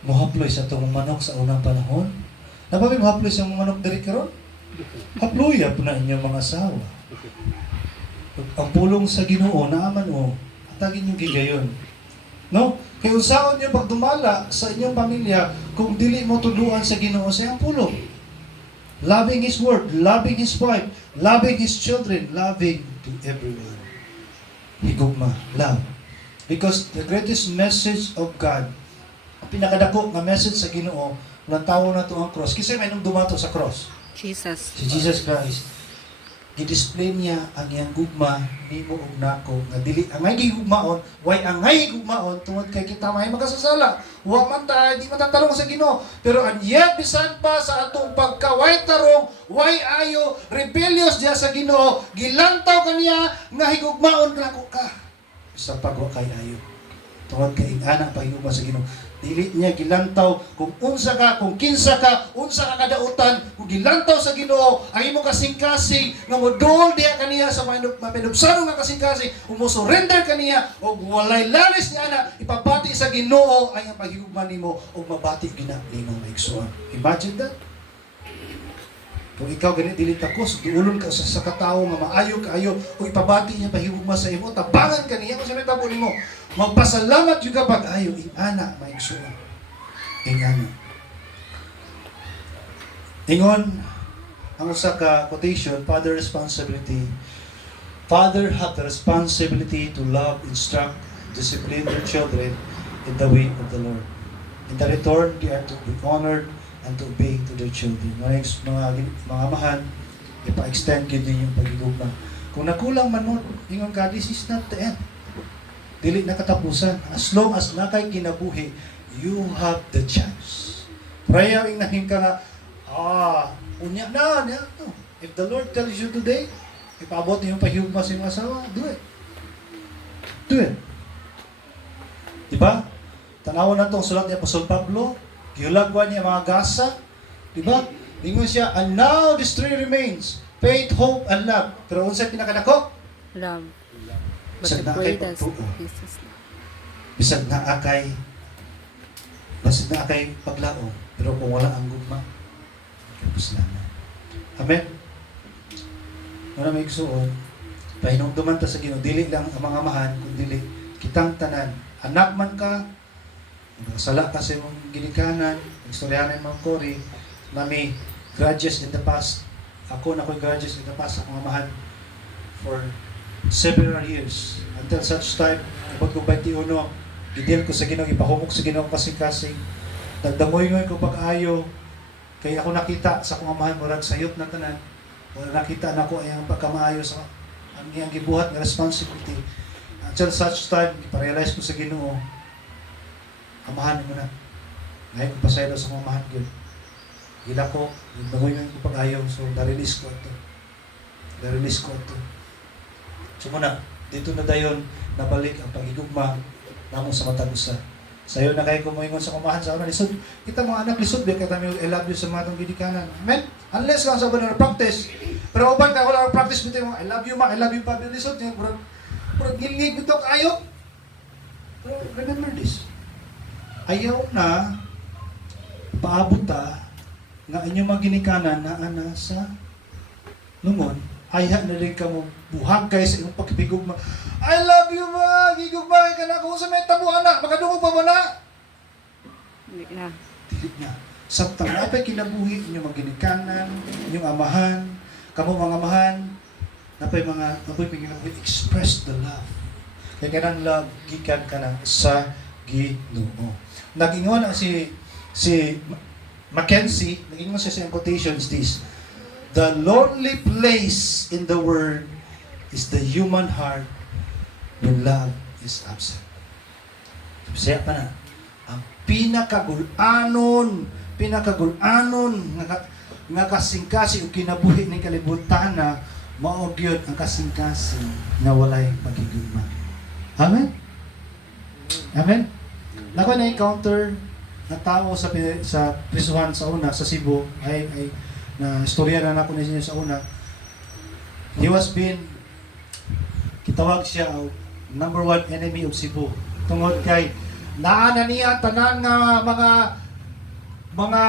Muhaploy sa itong manok sa unang panahon. Nababi muhaploy sa manok dari karon? Haploy po na inyong mga asawa. Ang pulong sa Ginoo naaman o atagin yung gigayon. No? Kaya unsaon niyo pagdumala sa inyong pamilya kung dili mo tuluan sa Ginoo sa iyang pulong. Loving His word, loving His wife, loving His children, loving to everyone. Higugma, love. Because the greatest message of God, ang pinakadako nga message sa Ginoo, walang tao na ito ang cross. Kasi may nung dumato sa cross. Jesus. Si Jesus Christ. I-display niya ang iyang gugma nimo ug nako nga dili ang ngay gugmaon way ang ngay gugmaon tungod kay kita may makasasala wa man ta di matatarong sa Ginoo pero ang yet bisan pa sa atong pagkaway tarong way ayo rebellious diha sa Ginoo gilantaw kaniya nga higugmaon nako ka sa pagwa kay ayo tungod kay ana pahigugma sa Ginoo dili niya gilantaw kung unsa ka, kung kinsa ka, unsa ka kadautan, kung gilantaw sa Ginoo, ang imong kasing-kasing nga modol diha kaniya sa mapinubsano nga kasing-kasing, umusurrender kaniya o walay lalis niya na ipabati sa Ginoo ay ang paghigugma nimo o mabati gina nimo maigsuon. Imagine that. Kung ikaw ganit dili takos, giulon ka sa katao nga maayo kaayo o ipabati niya paghigugma sa imo, tabangan kaniya kung sa tabo nimo. Magpasalamat yung kapag ayo, ingana, maigsuon. Ingana. Ingon, ang usa ka quotation, Father responsibility. Father have the responsibility to love, instruct, discipline their children in the way of the Lord. In the return, they are to be honored and to obey to their children. Mga amahan, ipa-extend yun din yung pagigugma. Kung nakulang man mo, ingon ka, this is not the end. Dili na katapusan. As long as nakay kinabuhi, you have the chance. Praying nahin ka nga, unya na. If the Lord tells you today, ipaabot niyo yung pahiyugma sa iyong asawa, do it. Do it. Diba? Tanawan na itong sulat ni Apostol Pablo, gihulagwan niya mga gasa, diba? Ingon siya, and now these three remains, faith, hope, and love. Pero unsa pinakadako? Love. But Bisag the na akay greatest pagtuo. is Bisag na akay paglaom. Pero kung wala ang gugma, kapos na. Amen? Wala may igsuon, Pahinumduman ta sa Ginoo, dili lang ang mga amahan, kundi kitang tanan. Anak man ka, sala ka sa imong ginikanan, istoryanan mong Cory, na may grudges in the past. Ako na ko'y grudges in the past sa akong amahan for several years. Until such time, abot ko 21, gidil ko sa Ginoo, ipahumok sa Ginoo kasing-kasing. Nagdamoy-ngoy ko pag-ayo, kaya ako nakita sa akong amahan, murag sayop na tanan. Wala nakita na ko ay ang pagkamaayo sa ang iyang gibuhat na responsibility. Until such time, iparealize ko sa Ginoo, amahan mo na. Ngayon ko pasaylo sa akong amahan ko. Gila ko, nagdamoy-ngoy ko pag-ayo, so na-release ko ito. Na-release ko ito. So muna, dito na dayon nabalik ang pag-igugma namo sa matag usa. Sayo na kayo kumuingon sa kumahan sa una lisod. Kita mga anak lisod di ka kami I love you sa matong gidikanan. Amen. Unless lang sa na practice. Pero uban ka wala practice bitaw mo I love you ma, I love you pa lisod niya purag gilig bitaw kayo. Pero remember this. Ayaw na paabot ta nga inyong mga ginikanan na ana sa lungon. Ayaw na rin ka mo buhag kayo sa iyong pagpigugma. I love you ma! Gigugmay ka na kung sa may tabo anak. Makadungog pa ba na? Hindi na. Dili na. Samtang napay kinabuhi inyong mga ginikanan, inyong amahan, kamo mga amahan, napay kinabuhi, express the love. Kaya kanang love, gikan ka na sa Ginoo. Nag-ingon si Mackenzie, nag-ingon siya sa quotations this, the lonely place in the world is the human heart when love is absent. Siya pa na, ang pinakagulanon nga kasing-kasing o kinabuhi ng kalibutan na maog yun ang kasing-kasing na walay pagigugma. Amen? Amen? Nako na-encounter na tao sa prisuhan sa una, sa Cebu, ay na istorya na ako na niya sa una. He was being kitawag siya number 1 enemy of Cebu. Tungod kay naana niya tanan nga mga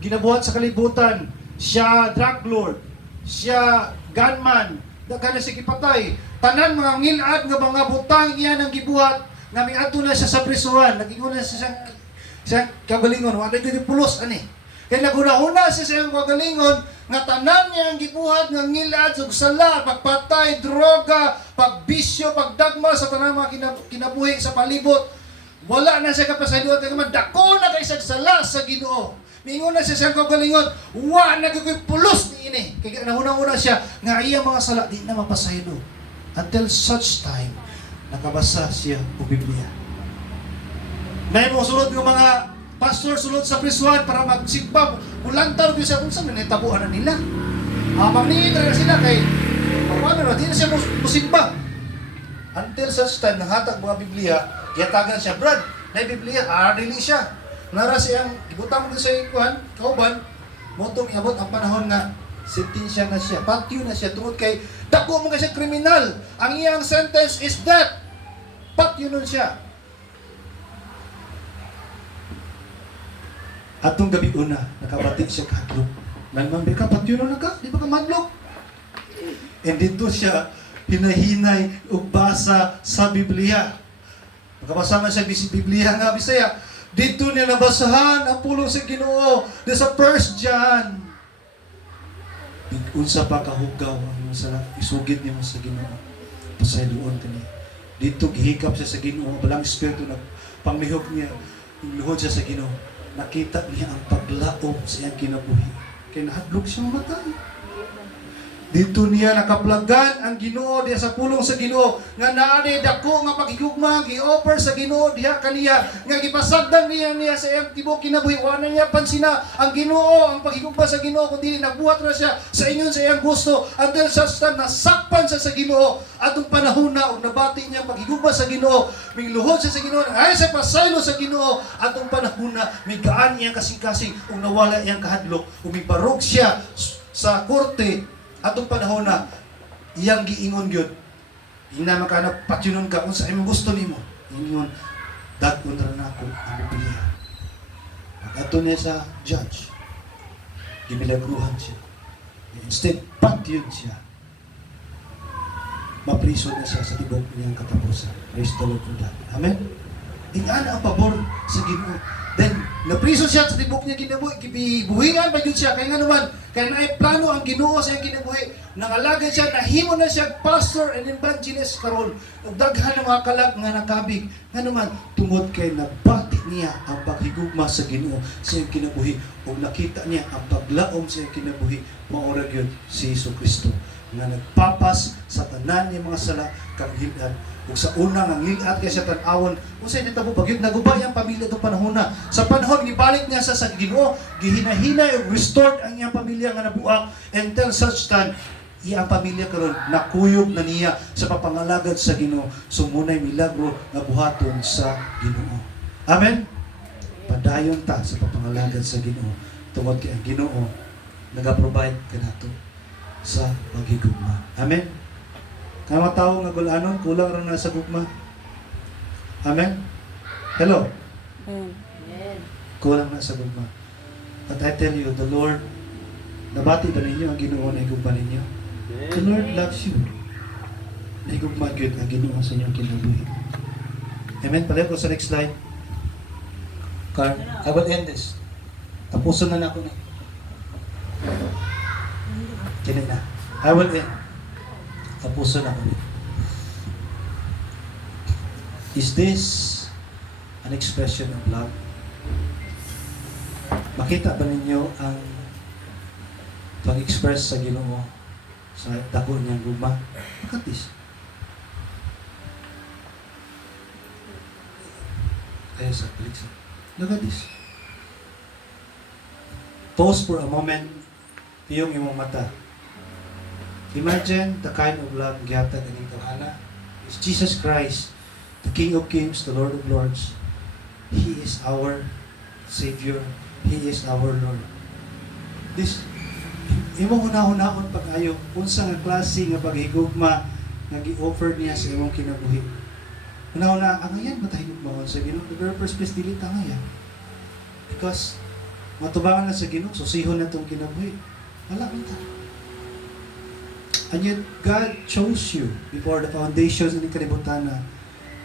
ginabuhat sa kalibutan. Siya drug lord, siya gunman, daghan na siya gipatay. Tanan mga ngilad nga mga butang iya nang gibuhat nga miadto na siya sa prisuhan. Nag-ingon na siya kagalingon, wa gyud pulos ani. Kaya naguna-una siya sa iyang kagalingon nga tanan niya ang gibuhat nga ngilad, sugsala, pagpatay, droga, pagbisyo, pagdagma sa tanan mga kinabuhi sa palibot. Wala na siya kapasayloan kay man dako na kay sagsala sa Ginoo. Mingon na siya sa iyang kagalingon, wa na gyud pulos ni ini. Kaya nahuna-una siya nga iyang mga sala di na mapasaylo. Until such time nakabasa siya og Biblia. May mga sulod ng mga pastor sulod sa prisuhan para magsimba. Ulantar ko siya kung saan nitabuhan na nila. Magniintra na sila kay paano na, di na siya musimba. Until such time, nanghatag mga Biblia, yatagan siya, Brad, na Biblia, dili siya. Nara siyang, ibutang mo sa ikuhan, kauban, motong iabot ang panahon nga, sentensya na siya, patyo na siya, tungod kay, dako mo kasi kriminal. Ang iyang sentence is death. Patyo nun siya. Atong gabi una, nakabati siya kahadlok. Nalman ka, patyo na ka, di ba ka madlok? And dito siya, hinahinay o basa sa Biblia. Makabasa man siya Biblia nga, Bisaya. Dito niya nabasahan ang pulong sa Ginoo. Sa 1 John. Unsa pa kahugaw ang isugid niya mo sa Ginoo. Pasayloon ka niya. Dito gihikap siya sa Ginoo. Balang espiritu na panglihok niya. Luhod siya sa Ginoo. Nakita niya ang paglaom sa iyang kinabuhi. Kaya nahadlok siya mamatay. Dito niya nakaplagan ang Ginoo diha sa pulong sa Ginoo nga naanay dako nga paghigugma gi-offer sa Ginoo diha kaniya nga gipasagdan niya sa iyang tibuok kinabuhi. Wala niya pansina ang Ginoo ang paghigugma sa Ginoo kundi nagbuhat ra siya sa ingon sa iyang gusto until such time nasakpan siya sa Ginoo atong panahon na og nabati niya paghigugma sa Ginoo mingluhod siya sa Ginoo ay sa pasaylo sa Ginoo atong panahon na migaan niya kasing-kasing ug nawala iyang kahadlok ug mibarog siya sa korte. Atong panahon na iyang giingon gyud ina makana patyunon ka kung sa imong gusto nimo ingon dagon ra nako ang Biblia ato niya sa judge gimilagruhan siya instead patyon siya mapriso na siya sa tibok niyang katapusan. Praise the Lord for that. Amen? Ingana ang pabor sa Ginoo. Then, napriso siya sa tibok niya gibuhingan pa yun siya. Kaya nga naman, kaya na plano ang Ginoo sa iyang kinabuhi. Nangalagay siya, nahimo na siya pastor and evangelist karon. Daghan ng mga kalag nga nakabig. Nga naman, tungod kay nabati niya ang paghigugma sa Ginoo sa iyang kinabuhi. O nakita niya ang paglaom sa iyang kinabuhi. Maurag yun si Jesucristo na nagpapas sa tanan niya mga sala kang hilad. Ug sa unang ang hilad kay siya tan-awon, unsay nitabo pag nagubay ang pamilya itong panahon na. Sa panahon gibalik niya sa Ginoo, gihinahinay ug restored ang iyang pamilya nga nabuak until such time iyang pamilya karon nakuyog na niya sa papangalagad sa Ginoo. Sumunay milagro nga buhaton sa Ginoo. Amen. Padayon ta sa papangalagad sa Ginoo tungod kay ang Ginoo naga-provide kanato sa paghigugma. Amen. Kaya mga tao nga gulanon, kulang rin na sa gugma. Amen? Hello? Amen. Kulang na sa gugma. But I tell you, the Lord, nabati ba ninyo ang Ginoo na igugma ninyo? The Lord loves you. Naigugma yun ang Ginoo sa inyong kinabuhi. Amen? Palayo ko sa next slide. Carl, I will end this. Tapuson na ako na. Kinin na. I will end. Tapuson ako niya. Is this an expression of love? Makita ba ninyo ang pag-express sa Ginoo sa dako niyang gugma? Look at this. Ayos sa balik. Look at this. Pause for a moment. Piyong imong mata. Imagine the kind of love gihatag aning tawhana is Jesus Christ, the King of Kings, the Lord of Lords. He is our Savior. He is our Lord. This, imong una-unahon pag-ayo, unsa nga klase nga paghigugma nga gi-offer niya sa imong kinabuhi. Una-una, ang ayan matahigugmaon sa Ginoo. The very first place, dili tangayan. Because, matubangan na sa Ginoo, susihon na itong kinabuhi. Wala man ta. And yet, God chose you before the foundations ng kalibutan na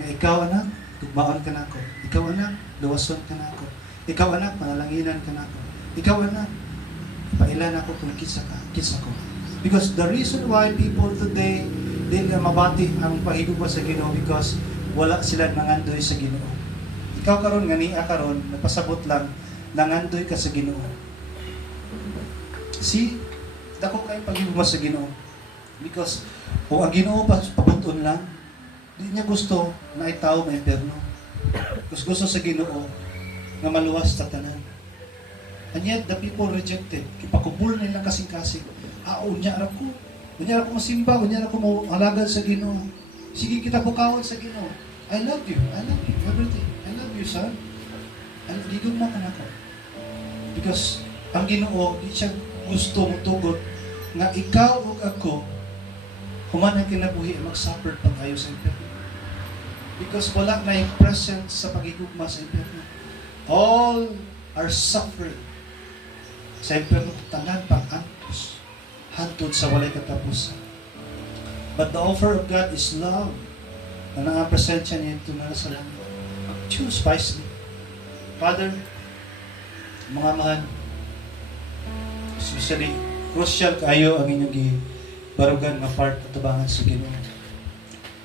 ikaw, anak, tugmaon ka na ako. Ikaw, anak, luwason ka na ako. Ikaw, anak, panalanginan ka na ako. Ikaw, anak, pailan ako kung kisa ko. Because the reason why people today, di na mabati ang pahigugma sa Ginoo because wala sila nangandoy sa Ginoo. Ikaw karon nga niya karon, napasabot lang, nangandoy ka sa Ginoo. See, dako kayo paghigugma sa Ginoo. Because kung ang Ginoo pabuton lang, di niya gusto na itaw may impyerno. Gusto sa Ginoo na maluwas sa tanan. And yet, the people rejected. Ipakubul nila kasing-kasing. Unya ra ko. Unya ra ko masimba. Unya ra ko mahalagad sa Ginoo. Sige kita bukawon sa Ginoo. I love you. I love you. Everything. I love you, son. And gigugma ka na ko. Because ang Ginoo, di siya gusto mo tugot nga ikaw o ako human ang kinabuhi ay mag-suffer pag-ayo sa impyerno. Because wala na yung presence sa pagigugma sa impyerno. All are suffering sa impyerno, tanan pag-antos, hantod sa walay katapusan. But the offer of God is love na nangapresensya niya ito na sa langit. Choose wisely. Father, mga mahal, especially, crucial kayo ang inyong barugan nga part at tabangan sa Ginoo.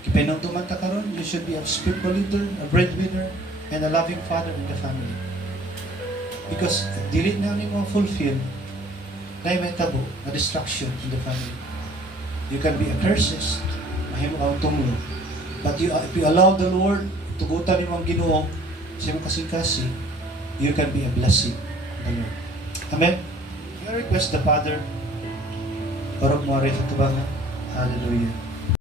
Kipinagduman ta karon, you should be a spiritual leader, a breadwinner, and a loving father in the family. Because dili na ni mo fulfill na may tabo, a destruction in the family. You can be a curses, mahimo kang tumlo. But if you allow the Lord, tugutan ni mong Ginoo sa imong kasing-kasing, you can be a blessing of the Lord. Amen? I request the Father, parang mo rin sa tubangan. Hallelujah.